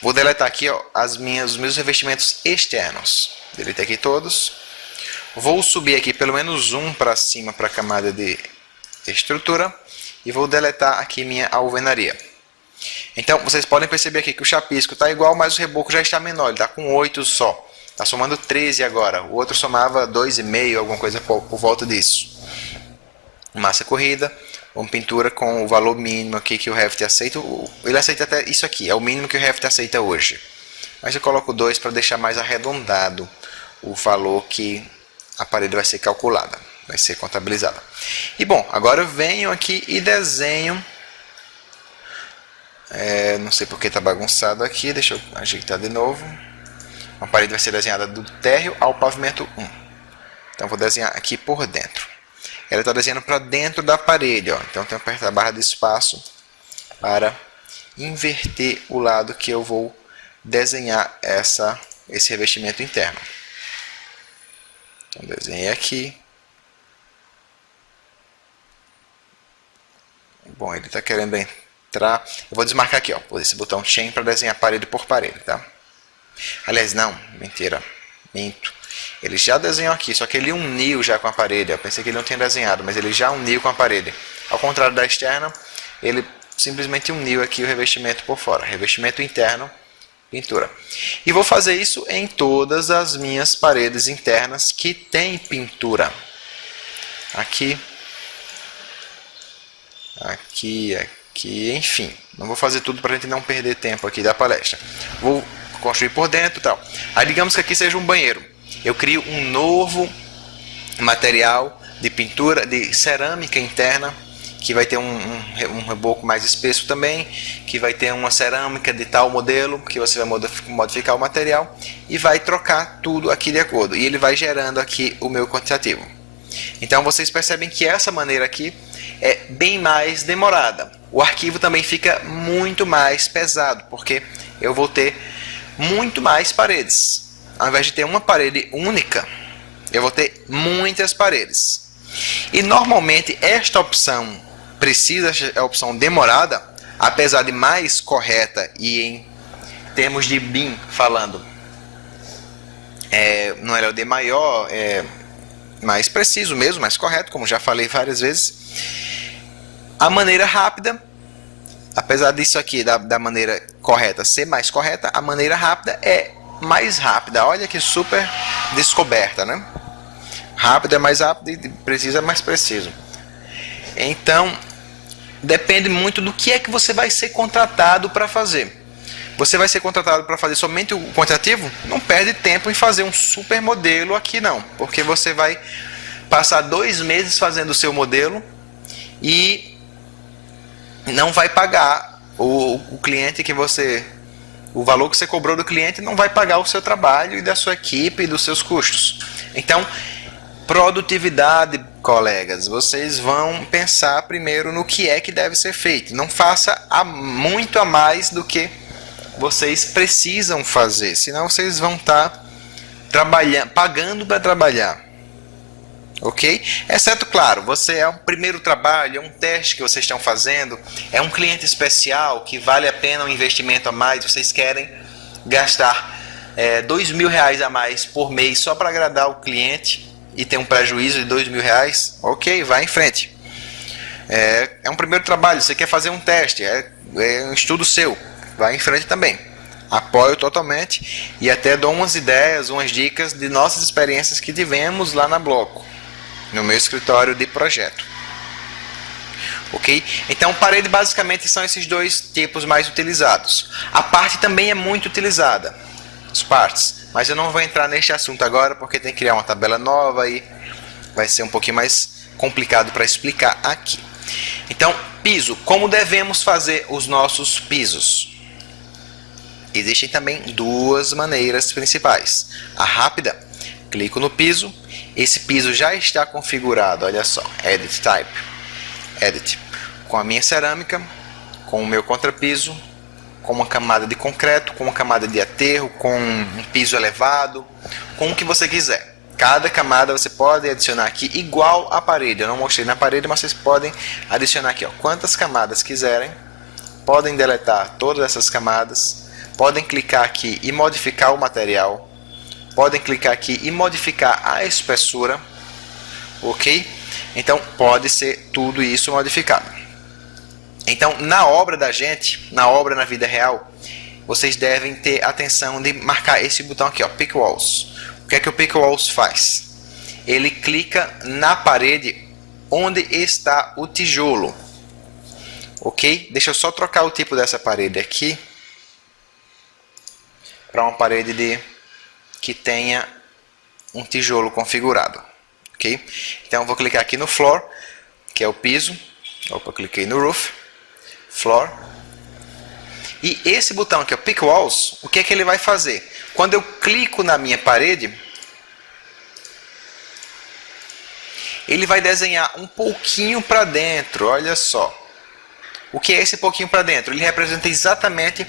Vou deletar aqui, ó, os meus revestimentos externos. Deletei aqui todos. Vou subir aqui pelo menos um para cima para a camada de estrutura e vou deletar aqui minha alvenaria. Então vocês podem perceber aqui que o chapisco está igual, mas o reboco já está menor, ele está com 8 só. Está somando 13 agora. O outro somava 2,5, alguma coisa por volta disso. Massa corrida, uma pintura com o valor mínimo aqui que o Revit aceita. Ele aceita até isso aqui, é o mínimo que o Revit aceita hoje. Mas eu coloco 2 para deixar mais arredondado o valor que a parede vai ser calculada. vai ser contabilizada. E bom, agora eu venho aqui e desenho. Não sei porque está bagunçado aqui, deixa eu ajeitar de novo. A parede vai ser desenhada do térreo ao pavimento 1. Então vou desenhar aqui por dentro. Ela está desenhando para dentro da parede, ó. Então tenho que apertar a barra de espaço para inverter o lado que eu vou desenhar esse revestimento interno. Então desenhei aqui. Bom, ele está querendo entrar. Eu vou desmarcar aqui, ó, por esse botão Chain para desenhar parede por parede, tá? Aliás, não, mentira, minto. Ele já desenhou aqui, só que ele uniu já com a parede. Eu pensei que ele não tinha desenhado, mas ele já uniu com a parede. Ao contrário da externa, ele simplesmente uniu aqui o revestimento por fora. Revestimento interno, pintura. E vou fazer isso em todas as minhas paredes internas que tem pintura. Aqui, aqui, enfim. Não vou fazer tudo para a gente não perder tempo aqui da palestra. Vou construir por dentro e tal. Aí digamos que aqui seja um banheiro. Eu crio um novo material de pintura, de cerâmica interna, que vai ter um reboco mais espesso também, que vai ter uma cerâmica de tal modelo, que você vai modificar o material e vai trocar tudo aqui de acordo. E ele vai gerando aqui o meu quantitativo. Então vocês percebem que essa maneira aqui é bem mais demorada. O arquivo também fica muito mais pesado, porque eu vou ter muito mais paredes. Ao invés de ter uma parede única, eu vou ter muitas paredes. E normalmente esta opção precisa ser a opção demorada, apesar de mais correta e em termos de BIM falando, no LOD maior, mais preciso mesmo, mais correto, como já falei várias vezes. A maneira rápida, apesar disso aqui da maneira correta ser mais correta, a maneira rápida é mais rápida. Olha que super descoberta, né? Rápido é mais rápido e preciso é mais preciso. Então, depende muito do que é que você vai ser contratado para fazer. Você vai ser contratado para fazer somente o quantitativo? Não perde tempo em fazer um super modelo aqui não, porque você vai passar 2 meses fazendo o seu modelo e não vai pagar o cliente que você... O valor que você cobrou do cliente não vai pagar o seu trabalho e da sua equipe e dos seus custos. Então, produtividade, colegas, vocês vão pensar primeiro no que é que deve ser feito. Não faça muito a mais do que vocês precisam fazer, senão vocês vão estar pagando para trabalhar. Ok? Exceto, claro, você é um primeiro trabalho, é um teste que vocês estão fazendo, é um cliente especial que vale a pena um investimento a mais, vocês querem gastar R$2.000 a mais por mês só para agradar o cliente e ter um prejuízo de R$2.000, ok, vai em frente. É um primeiro trabalho, você quer fazer um teste, é um estudo seu, vai em frente também. Apoio totalmente e até dou umas ideias, umas dicas de nossas experiências que tivemos lá na Bloco, no meu escritório de projeto. Ok? Então, parede basicamente são esses 2 tipos mais utilizados. A parte também é muito utilizada, as partes, mas eu não vou entrar neste assunto agora porque tem que criar uma tabela nova e vai ser um pouquinho mais complicado para explicar aqui. Então, piso. Como devemos fazer os nossos pisos? Existem também 2 maneiras principais. A rápida, clico no piso, esse piso já está configurado, olha só, Edit Type, Edit, com a minha cerâmica, com o meu contrapiso, com uma camada de concreto, com uma camada de aterro, com um piso elevado, com o que você quiser. Cada camada você pode adicionar aqui igual à parede. Eu não mostrei na parede, mas vocês podem adicionar aqui, ó, quantas camadas quiserem. Podem deletar todas essas camadas. Podem clicar aqui e modificar o material. Podem clicar aqui e modificar a espessura. Ok? Então pode ser tudo isso modificado. Então na obra da gente, na obra na vida real, vocês devem ter atenção de marcar esse botão aqui, ó, Pick Walls. O que é que o Pick Walls faz? Ele clica na parede onde está o tijolo. Ok? Deixa eu só trocar o tipo dessa parede aqui para uma parede que tenha um tijolo configurado. Ok? ok? Então eu vou clicar aqui no Floor, que é o piso. Opa, cliquei no Roof, Floor. E esse botão aqui, o Pick Walls, o que é que ele vai fazer? Quando eu clico na minha parede, ele vai desenhar um pouquinho para dentro, olha só. O que é esse pouquinho para dentro? Ele representa exatamente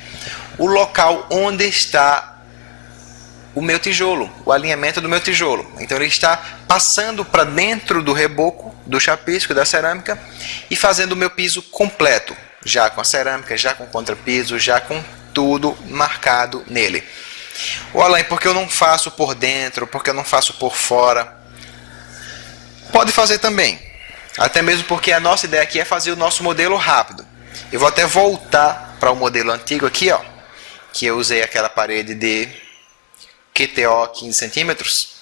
o local onde está o meu tijolo, o alinhamento do meu tijolo. Então ele está passando para dentro do reboco, do chapisco, da cerâmica e fazendo o meu piso completo, já com a cerâmica, já com o contrapiso, já com tudo marcado nele. Ô Alain, porque eu não faço por dentro, porque eu não faço por fora? Pode fazer também, até mesmo porque a nossa ideia aqui é fazer o nosso modelo rápido. Eu vou até voltar para o modelo antigo aqui, ó, que eu usei aquela parede de QTO 15 centímetros,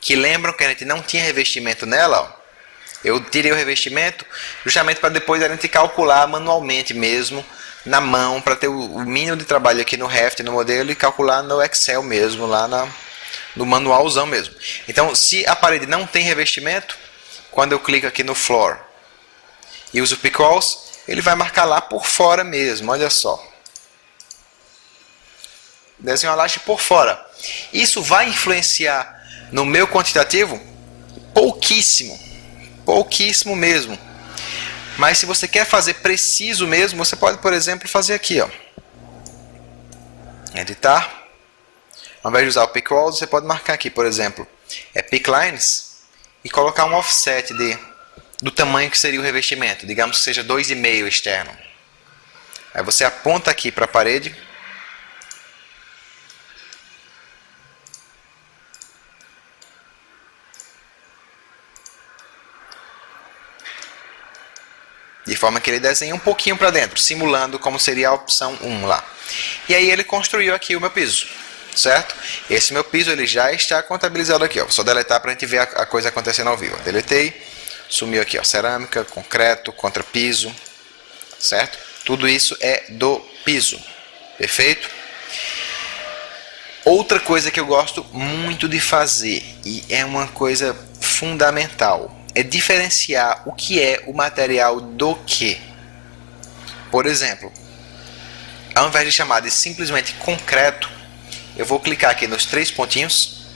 que lembram que a gente não tinha revestimento nela, ó. Eu tirei o revestimento justamente para depois a gente calcular manualmente mesmo, na mão, para ter o mínimo de trabalho aqui no Revit, no modelo, e calcular no Excel mesmo, lá no manualzão mesmo. Então, se a parede não tem revestimento, quando eu clico aqui no Floor e uso o Pick Walls, ele vai marcar lá por fora mesmo, olha só. Desenho a laje por fora. Isso vai influenciar no meu quantitativo? Pouquíssimo. Pouquíssimo mesmo. Mas se você quer fazer preciso mesmo, você pode, por exemplo, fazer aqui, ó. Editar. Ao invés de usar o Pick Walls, você pode marcar aqui, por exemplo, Pick Lines e colocar um offset do tamanho que seria o revestimento. Digamos que seja 2,5 externo. Aí você aponta aqui para a parede. De forma que ele desenha um pouquinho para dentro, simulando como seria a opção 1 lá. E aí ele construiu aqui o meu piso, certo? Esse meu piso ele já está contabilizado aqui, ó. Vou só deletar para a gente ver a coisa acontecendo ao vivo. Deletei, sumiu aqui, ó, cerâmica, concreto, contrapiso, certo? Tudo isso é do piso, perfeito? Outra coisa que eu gosto muito de fazer, e é uma coisa fundamental, é diferenciar o que é o material do que. Por exemplo, ao invés de chamar de simplesmente concreto, eu vou clicar aqui nos 3 pontinhos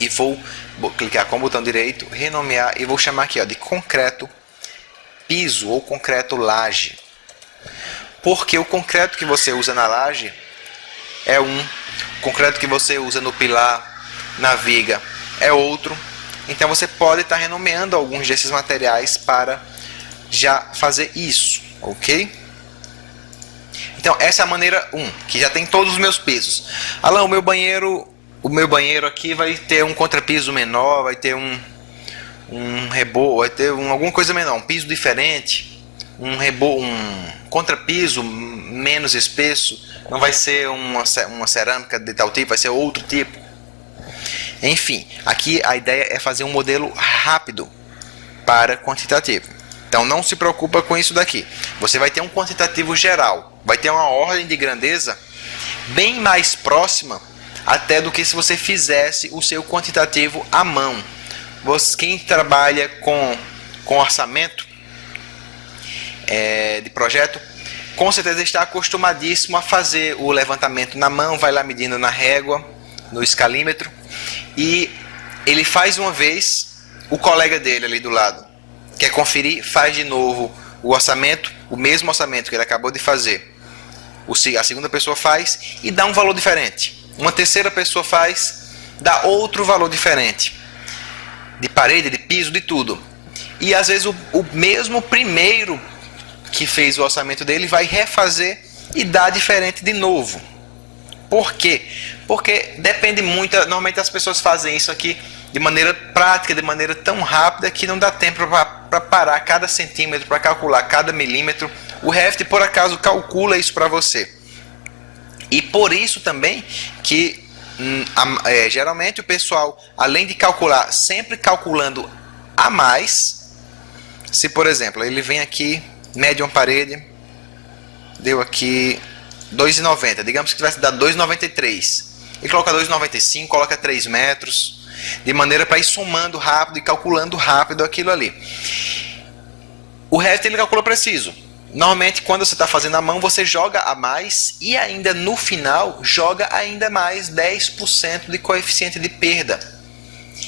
e vou clicar com o botão direito, renomear e vou chamar aqui, ó, de concreto piso ou concreto laje. Porque o concreto que você usa na laje é um, o concreto que você usa no pilar, na viga, é outro. Então você pode estar renomeando alguns desses materiais para já fazer isso, ok? Então essa é a maneira 1, que já tem todos os meus pisos. Alan, o meu banheiro aqui vai ter um contrapiso menor, vai ter um reboco, vai ter alguma coisa menor, um piso diferente, um contrapiso menos espesso, não vai ser uma cerâmica de tal tipo, vai ser outro tipo. Enfim, aqui a ideia é fazer um modelo rápido para quantitativo. Então não se preocupa com isso daqui. Você vai ter um quantitativo geral, vai ter uma ordem de grandeza bem mais próxima até do que se você fizesse o seu quantitativo à mão. Quem trabalha com orçamento de projeto, com certeza está acostumadíssimo a fazer o levantamento na mão, vai lá medindo na régua, no escalímetro, e ele faz uma vez, o colega dele ali do lado quer conferir, faz de novo o orçamento, o mesmo orçamento que ele acabou de fazer. A segunda pessoa faz e dá um valor diferente. Uma terceira pessoa faz, dá outro valor diferente. De parede, de piso, de tudo. E às vezes o mesmo primeiro que fez o orçamento dele vai refazer e dar diferente de novo. Por quê? Porque depende muito, normalmente as pessoas fazem isso aqui de maneira prática, de maneira tão rápida que não dá tempo para parar cada centímetro, para calcular cada milímetro. O Revit, por acaso, calcula isso para você. E por isso também que geralmente o pessoal, além de calcular, sempre calculando a mais, se por exemplo, ele vem aqui, mede uma parede, deu aqui 2,90, digamos que tivesse dado 2,93, ele coloca 2,95, coloca 3 metros, de maneira para ir somando rápido e calculando rápido aquilo ali. O Revit ele calcula preciso. Normalmente, quando você está fazendo à mão, você joga a mais e ainda no final joga ainda mais 10% de coeficiente de perda.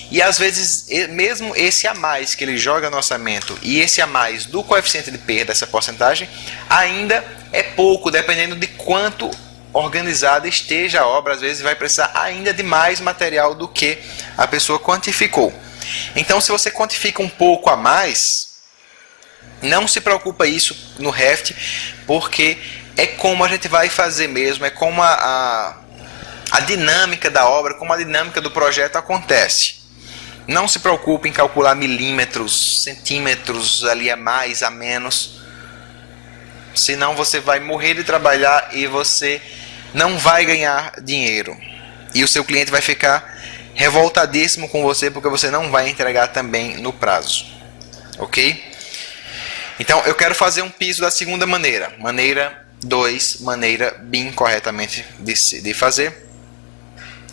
E às vezes, mesmo esse a mais que ele joga no orçamento e esse a mais do coeficiente de perda, essa porcentagem, ainda é pouco, dependendo de quanto organizada esteja a obra. Às vezes vai precisar ainda de mais material do que a pessoa quantificou. Então, se você quantifica um pouco a mais, não se preocupa isso no Revit, porque é como a gente vai fazer mesmo, é como a dinâmica da obra, como a dinâmica do projeto acontece. Não se preocupe em calcular milímetros, centímetros, ali a mais, a menos. Senão você vai morrer de trabalhar e você não vai ganhar dinheiro. E o seu cliente vai ficar revoltadíssimo com você porque você não vai entregar também no prazo. Ok? Então, eu quero fazer um piso da segunda maneira. Maneira 2, maneira bem corretamente de fazer.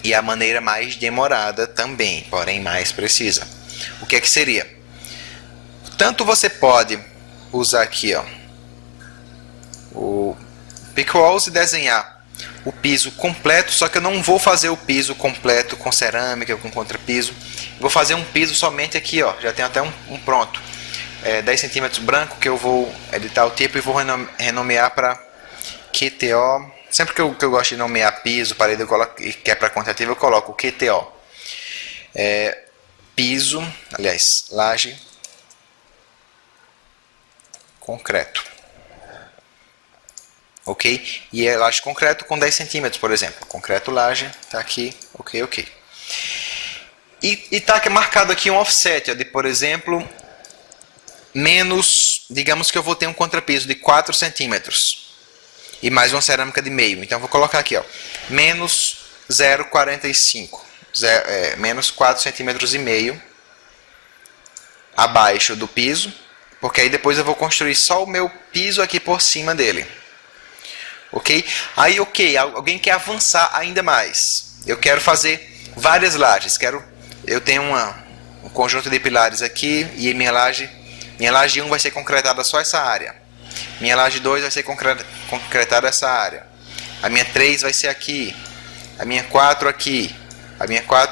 E a maneira mais demorada também, porém mais precisa. O que é que seria? Tanto você pode usar aqui, ó, o Pick Walls e desenhar o piso completo, só que eu não vou fazer o piso completo com cerâmica, com contrapiso. Vou fazer um piso somente aqui, ó, já tem até um pronto. 10 centímetros branco, que eu vou editar o tipo e vou renomear para QTO. Sempre que eu gosto de nomear piso, parede, eu coloco, que é para quantitativo, eu coloco o QTO. Piso, aliás, laje, concreto. Ok? E é laje concreto com 10 centímetros, por exemplo. Concreto laje, está aqui, ok. E está marcado aqui um offset, ó, de, por exemplo, menos, digamos que eu vou ter um contrapiso de 4 centímetros. E mais uma cerâmica de meio. Então, eu vou colocar aqui, ó, menos 0,45. Menos 4 centímetros e meio abaixo do piso. Porque aí depois eu vou construir só o meu piso aqui por cima dele. Ok? Aí, alguém quer avançar ainda mais. Eu quero fazer várias lajes. Eu tenho um conjunto de pilares aqui e minha laje 1 vai ser concretada só essa área. Minha laje 2 vai ser concretada essa área. A minha 3 vai ser aqui. A minha 4 aqui.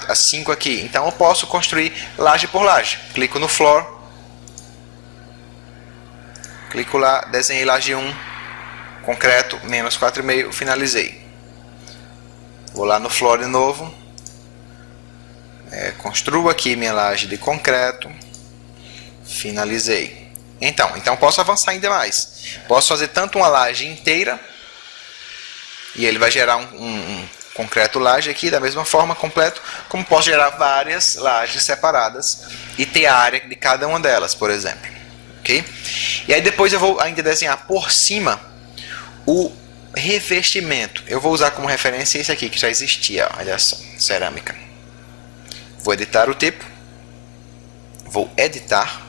A 5 aqui. Então eu posso construir laje por laje. Clico no Floor. Clico lá, desenhei laje 1. Concreto, menos 4,5. Finalizei. Vou lá no Floor de novo. Construo aqui minha laje de concreto. Finalizei. Então posso avançar ainda mais. Posso fazer tanto uma laje inteira, e ele vai gerar um concreto laje aqui, da mesma forma, completo, como posso gerar várias lajes separadas e ter a área de cada uma delas, por exemplo. Ok? E aí depois eu vou ainda desenhar por cima o revestimento. Eu vou usar como referência esse aqui, que já existia, ó, olha só, cerâmica. Vou editar o tipo. Vou editar.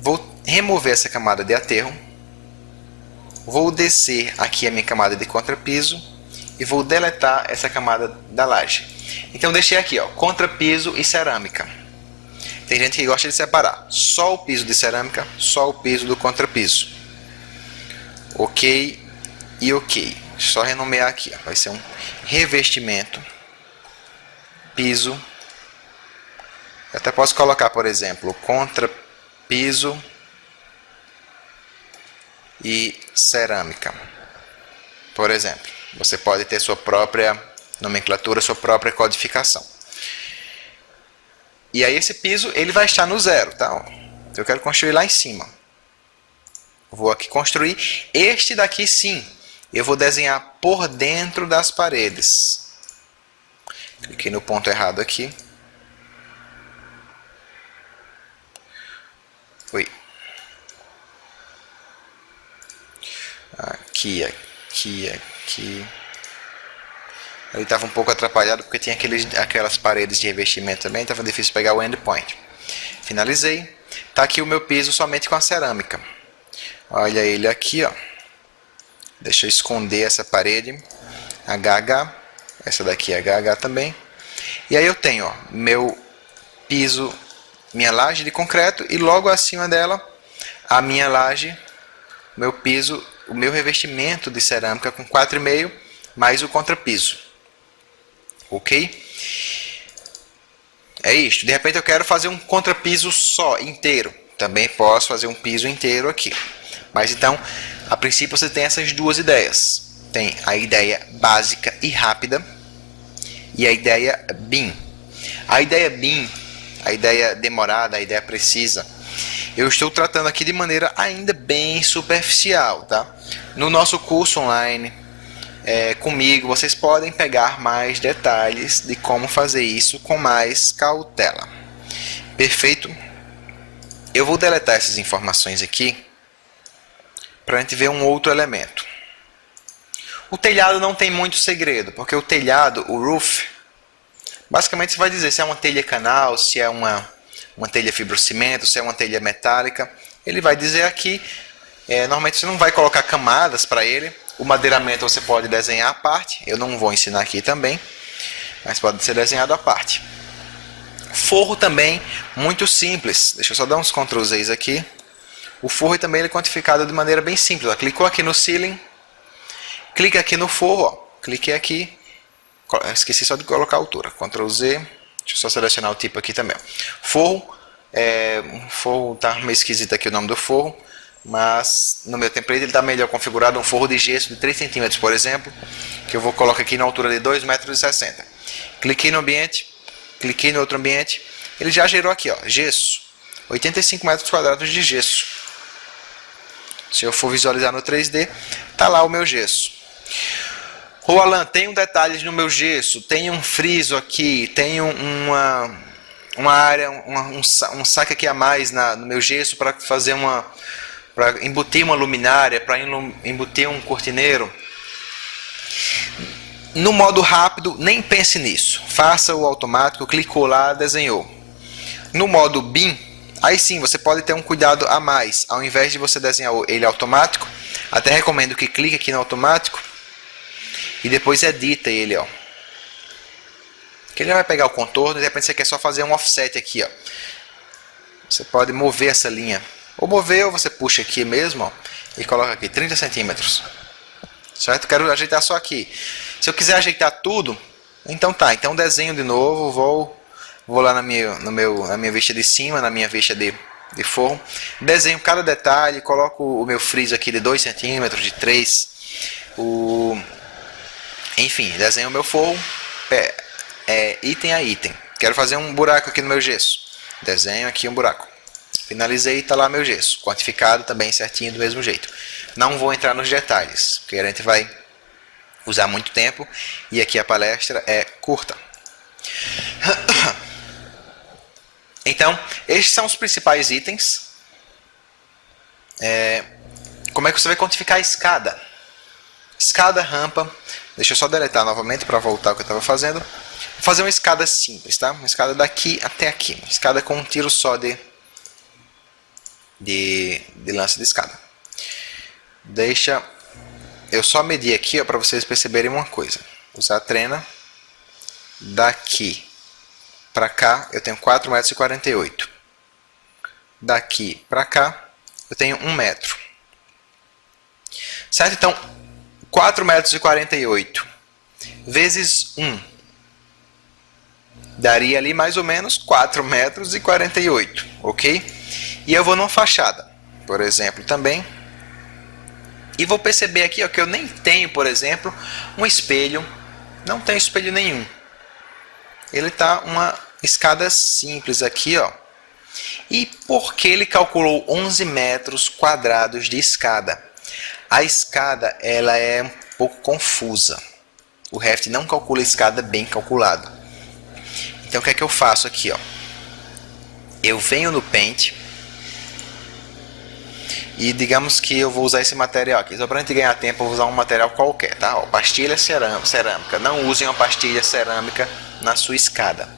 Vou remover essa camada de aterro. Vou descer aqui a minha camada de contrapiso e vou deletar essa camada da laje. Então deixei aqui, ó, contrapiso e cerâmica. Tem gente que gosta de separar só o piso de cerâmica, só o piso do contrapiso. Ok e ok. Só renomear aqui, ó. Vai ser um revestimento, piso. Eu até posso colocar, por exemplo, contrapiso e cerâmica. Por exemplo, você pode ter sua própria nomenclatura, sua própria codificação. E aí esse piso ele vai estar no 0, tá? Eu quero construir lá em cima. Vou aqui construir. Este daqui sim, eu vou desenhar por dentro das paredes. Cliquei no ponto errado aqui. Oi. Aqui. Ele estava um pouco atrapalhado porque tinha aquelas paredes de revestimento também, estava difícil pegar o endpoint. Finalizei. Está aqui o meu piso somente com a cerâmica. Olha ele aqui, ó. Deixa eu esconder essa parede. HH. Essa daqui é HH também. E aí eu tenho, ó, meu piso, minha laje de concreto e logo acima dela a minha laje, meu piso, o meu revestimento de cerâmica com 4,5 mais o contrapiso. Ok? É isto. De repente eu quero fazer um contrapiso só, inteiro. Também posso fazer um piso inteiro aqui. Mas então, a princípio você tem essas duas ideias. Tem a ideia básica e rápida e a ideia BIM. A ideia BIM, a ideia demorada, a ideia precisa, eu estou tratando aqui de maneira ainda bem superficial, tá? No nosso curso online, comigo, vocês podem pegar mais detalhes de como fazer isso com mais cautela. Perfeito? Eu vou deletar essas informações aqui para a gente ver um outro elemento. O telhado não tem muito segredo, porque o telhado, o roof, basicamente você vai dizer se é uma telha canal, se é uma telha fibrocimento, se é uma telha metálica. Ele vai dizer aqui, normalmente você não vai colocar camadas para ele. O madeiramento você pode desenhar à parte, eu não vou ensinar aqui também, mas pode ser desenhado à parte. Forro também, muito simples. Deixa eu só dar uns Ctrl Z's aqui. O forro também ele é quantificado de maneira bem simples. Ó. Clicou aqui no ceiling, clica aqui no forro, ó. Cliquei aqui, esqueci só de colocar a altura. Ctrl Z, deixa eu só selecionar o tipo aqui também. Forro, forro tá meio esquisito aqui o nome do forro, mas no meu template ele está melhor configurado, um forro de gesso de 3 cm, por exemplo, que eu vou colocar aqui na altura de 2,60 m. Cliquei no ambiente, cliquei no outro ambiente, ele já gerou aqui, ó, gesso, 85 metros quadrados de gesso. Se eu for visualizar no 3D, tá lá o meu gesso. Ô Alan, tem um detalhe no meu gesso, tem um friso aqui, tem uma área, um saque aqui a mais no meu gesso para fazer para embutir uma luminária, para embutir um cortineiro. No modo rápido, nem pense nisso. Faça o automático, clicou lá, desenhou. No modo BIM, aí sim você pode ter um cuidado a mais. Ao invés de você desenhar ele automático, até recomendo que clique aqui no automático e depois edita ele, ó. Que ele vai pegar o contorno e de repente você quer só fazer um offset aqui, ó. Você pode mover essa linha. Ou mover, ou você puxa aqui mesmo, ó, e coloca aqui 30 centímetros. Certo? Quero ajeitar só aqui. Se eu quiser ajeitar tudo, então tá. Então desenho de novo, vou lá na minha vixa de cima, na minha vixa de forro. Desenho cada detalhe, coloco o meu friso aqui de 2 centímetros, de 3. Enfim, desenho o meu forro, item a item. Quero fazer um buraco aqui no meu gesso. Desenho aqui um buraco. Finalizei e está lá meu gesso. Quantificado também certinho do mesmo jeito. Não vou entrar nos detalhes, porque a gente vai usar muito tempo e aqui a palestra é curta. Então, estes são os principais itens. Como é que você vai quantificar a escada? Escada, rampa. Deixa eu só deletar novamente para voltar ao que eu estava fazendo. Vou fazer uma escada simples, tá? Uma escada daqui até aqui. Uma escada com um tiro só de lance de escada. Deixa eu só medir aqui para vocês perceberem uma coisa. Usar a trena. Daqui para cá eu tenho 4,48 m. Daqui para cá eu tenho 1 metro. Certo? Então 4,48 m vezes 1 daria ali mais ou menos 4,48 m, ok? E eu vou numa fachada, por exemplo, também. E vou perceber aqui, ó, que eu nem tenho, por exemplo, um espelho. Não tenho espelho nenhum. Ele tá uma escada simples aqui, ó. E por que ele calculou 11 metros quadrados de escada? A escada, ela é um pouco confusa. O Revit não calcula a escada bem calculado. Então o que é que eu faço aqui, ó? Eu venho no Paint e digamos que eu vou usar esse material aqui. Só para a gente ganhar tempo, eu vou usar um material qualquer, tá? Ó, pastilha cerâmica. Não usem uma pastilha cerâmica na sua escada.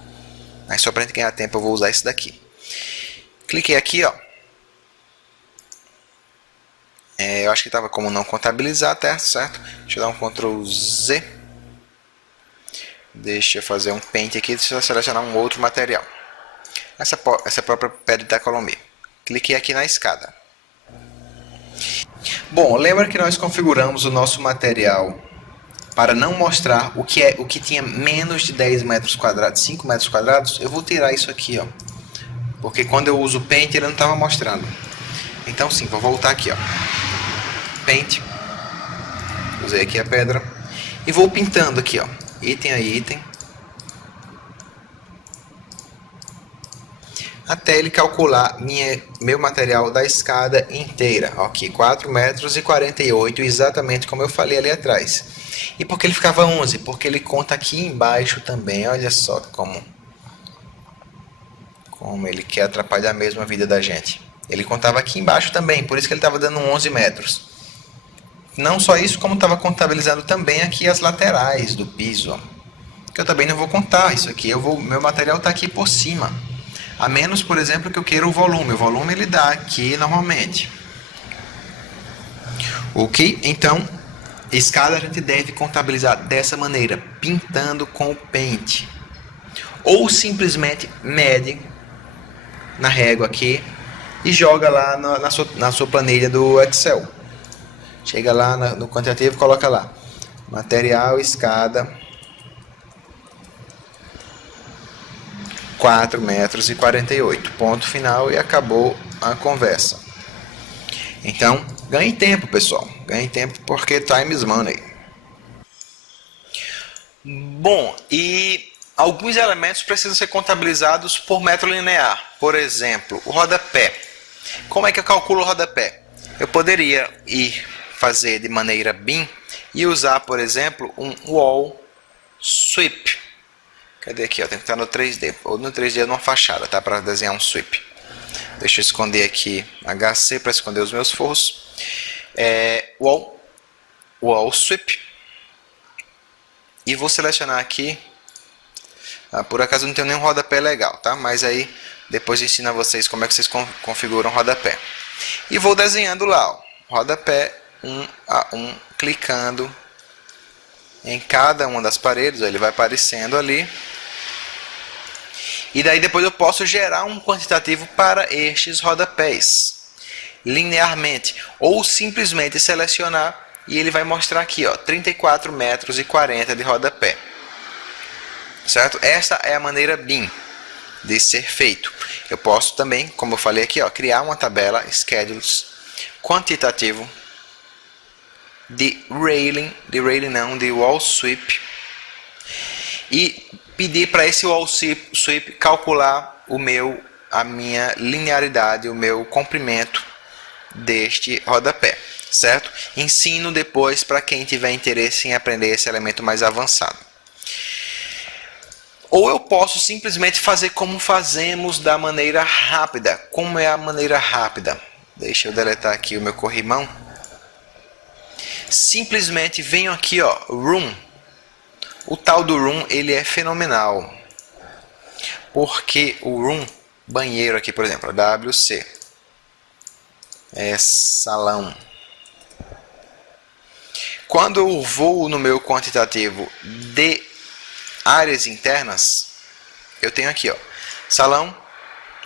Mas só para a gente ganhar tempo, eu vou usar esse daqui. Cliquei aqui, ó. Eu acho que estava como não contabilizar até, certo? Deixa eu dar um Ctrl Z. Deixa eu fazer um paint aqui, deixa eu selecionar um outro material. Essa própria pedra de Tacolomê. Cliquei aqui na escada. Bom, lembra que nós configuramos o nosso material para não mostrar o que tinha menos de 10 metros quadrados, 5 metros quadrados? Eu vou tirar isso aqui, ó. Porque quando eu uso o Paint ele não estava mostrando. Então sim, vou voltar aqui, ó. Paint. Usei aqui a pedra. E vou pintando aqui, ó. Item a item. Até ele calcular meu material da escada inteira. Aqui, 4 metros e 48, exatamente como eu falei ali atrás. E por que ele ficava 11? Porque ele conta aqui embaixo também. Olha só como ele quer atrapalhar mesmo a vida da gente. Ele contava aqui embaixo também, por isso que ele estava dando 11 metros. Não só isso, como estava contabilizando também aqui as laterais do piso. Ó. Que eu também não vou contar isso aqui. Meu material está aqui por cima. A menos, por exemplo, que eu queira o volume. O volume ele dá aqui normalmente. Ok? Então, escada a gente deve contabilizar dessa maneira, pintando com o Paint. Ou simplesmente mede na régua aqui e joga lá na sua planilha do Excel. Chega lá no quantitativo e coloca lá. Material, escada, 4 metros e 48. Ponto final e acabou a conversa. Então, ganhe tempo, pessoal. Ganhe tempo porque time is money. Bom, e alguns elementos precisam ser contabilizados por metro linear. Por exemplo, o rodapé. Como é que eu calculo o rodapé? Eu poderia fazer de maneira BIM e usar, por exemplo, um wall sweep. Cadê aqui? Ó? Tem que estar no 3D. Ou no 3D numa fachada, tá? Para desenhar um sweep. Deixa eu esconder aqui HC para esconder os meus forros. Wall sweep. E vou selecionar aqui. Por acaso não tenho nenhum rodapé legal, tá? Mas aí depois eu ensino a vocês como é que vocês configuram o rodapé. E vou desenhando lá, ó, rodapé 1 a 1, clicando em cada uma das paredes. Ó, ele vai aparecendo ali. E daí depois eu posso gerar um quantitativo para estes rodapés, linearmente. Ou simplesmente selecionar e ele vai mostrar aqui, ó, 34 metros e 40 de rodapé. Certo? Essa é a maneira BIM de ser feito. Eu posso também, como eu falei aqui, ó, criar uma tabela schedules quantitativo de wall sweep e pedir para esse wall sweep calcular a minha linearidade, o meu comprimento deste rodapé, certo? Ensino depois para quem tiver interesse em aprender esse elemento mais avançado. Ou eu posso simplesmente fazer como fazemos da maneira rápida. Como é a maneira rápida? Deixa eu deletar aqui o meu corrimão. Simplesmente venho aqui, ó, Room. O tal do Room, ele é fenomenal. Porque o Room, banheiro aqui, por exemplo, WC. É salão. Quando eu vou no meu quantitativo de áreas internas, eu tenho aqui, ó, salão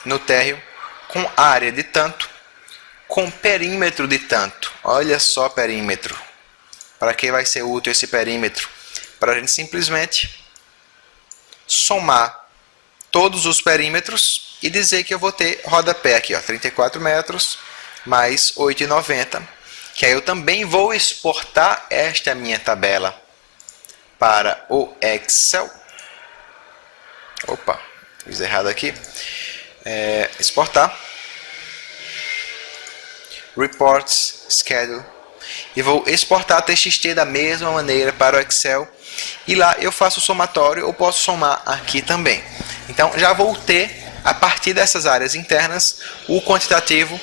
no térreo com área de tanto, com perímetro de tanto. Olha só perímetro. Para que vai ser útil esse perímetro? Para a gente simplesmente somar todos os perímetros e dizer que eu vou ter rodapé aqui, ó, 34 metros mais 8,90. Que aí eu também vou exportar esta minha tabela para o Excel. Opa, fiz errado aqui. Exportar. Reports, Schedule. E vou exportar TXT da mesma maneira para o Excel. E lá eu faço o somatório, ou posso somar aqui também. Então já vou ter, a partir dessas áreas internas, o quantitativo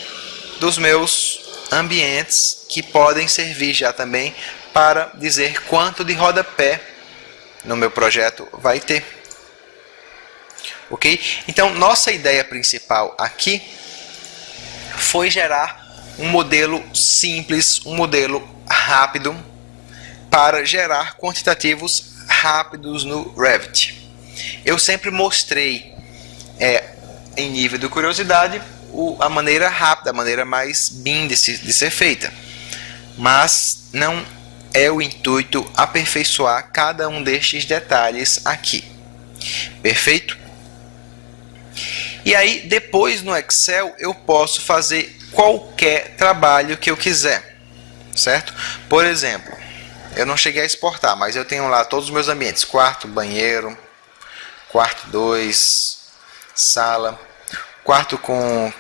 dos meus ambientes, que podem servir já também para dizer quanto de rodapé no meu projeto vai ter. Ok? Então, nossa ideia principal aqui foi gerar um modelo simples, um modelo rápido, para gerar quantitativos rápidos no Revit. Eu sempre mostrei, em nível de curiosidade, a maneira rápida, a maneira mais BIM de ser feita. Mas não é o intuito aperfeiçoar cada um destes detalhes aqui. Perfeito? E aí, depois no Excel, eu posso fazer qualquer trabalho que eu quiser. Certo? Por exemplo, eu não cheguei a exportar, mas eu tenho lá todos os meus ambientes. Quarto, banheiro, quarto 2, sala, quarto com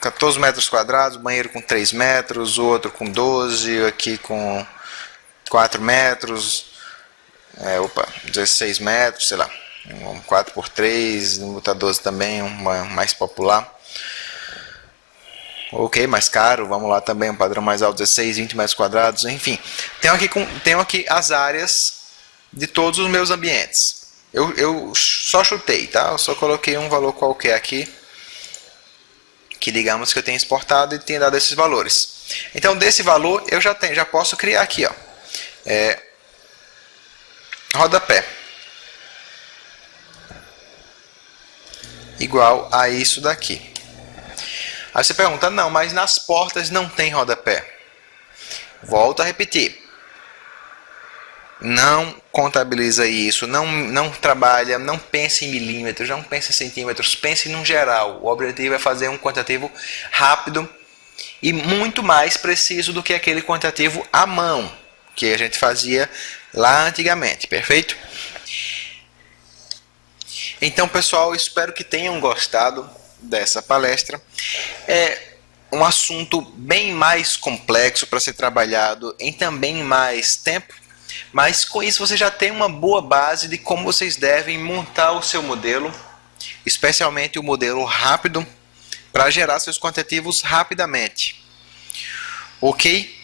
14 metros quadrados, banheiro com 3 metros, o outro com 12, aqui com 4 metros, 16 metros, sei lá, um 4x3, um botar 12 também, uma mais popular. Ok, mais caro, vamos lá também, um padrão mais alto, 16, 20 metros quadrados, enfim. Tenho aqui as áreas de todos os meus ambientes. Eu só chutei, tá? Eu só coloquei um valor qualquer aqui, que digamos que eu tenha exportado e tenha dado esses valores. Então, desse valor, eu já posso criar aqui, ó, rodapé. Igual a isso daqui. Aí você pergunta, não, mas nas portas não tem rodapé. Volto a repetir. Não contabiliza isso, não trabalha, não pense em milímetros, não pense em centímetros, pense no geral. O objetivo é fazer um quantitativo rápido e muito mais preciso do que aquele quantitativo à mão, que a gente fazia lá antigamente, perfeito? Então, pessoal, espero que tenham gostado dessa palestra. É um assunto bem mais complexo para ser trabalhado em também mais tempo, mas com isso você já tem uma boa base de como vocês devem montar o seu modelo, especialmente o modelo rápido, para gerar seus quantitativos rapidamente. Ok?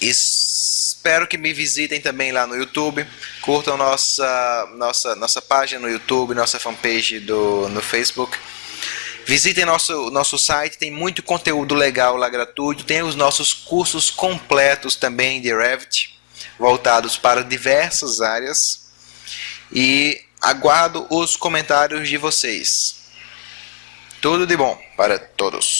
Espero que me visitem também lá no YouTube, curtam nossa página no YouTube, nossa fanpage no Facebook. Visitem nosso site, tem muito conteúdo legal lá gratuito, tem os nossos cursos completos também de Revit, voltados para diversas áreas, e aguardo os comentários de vocês. Tudo de bom para todos.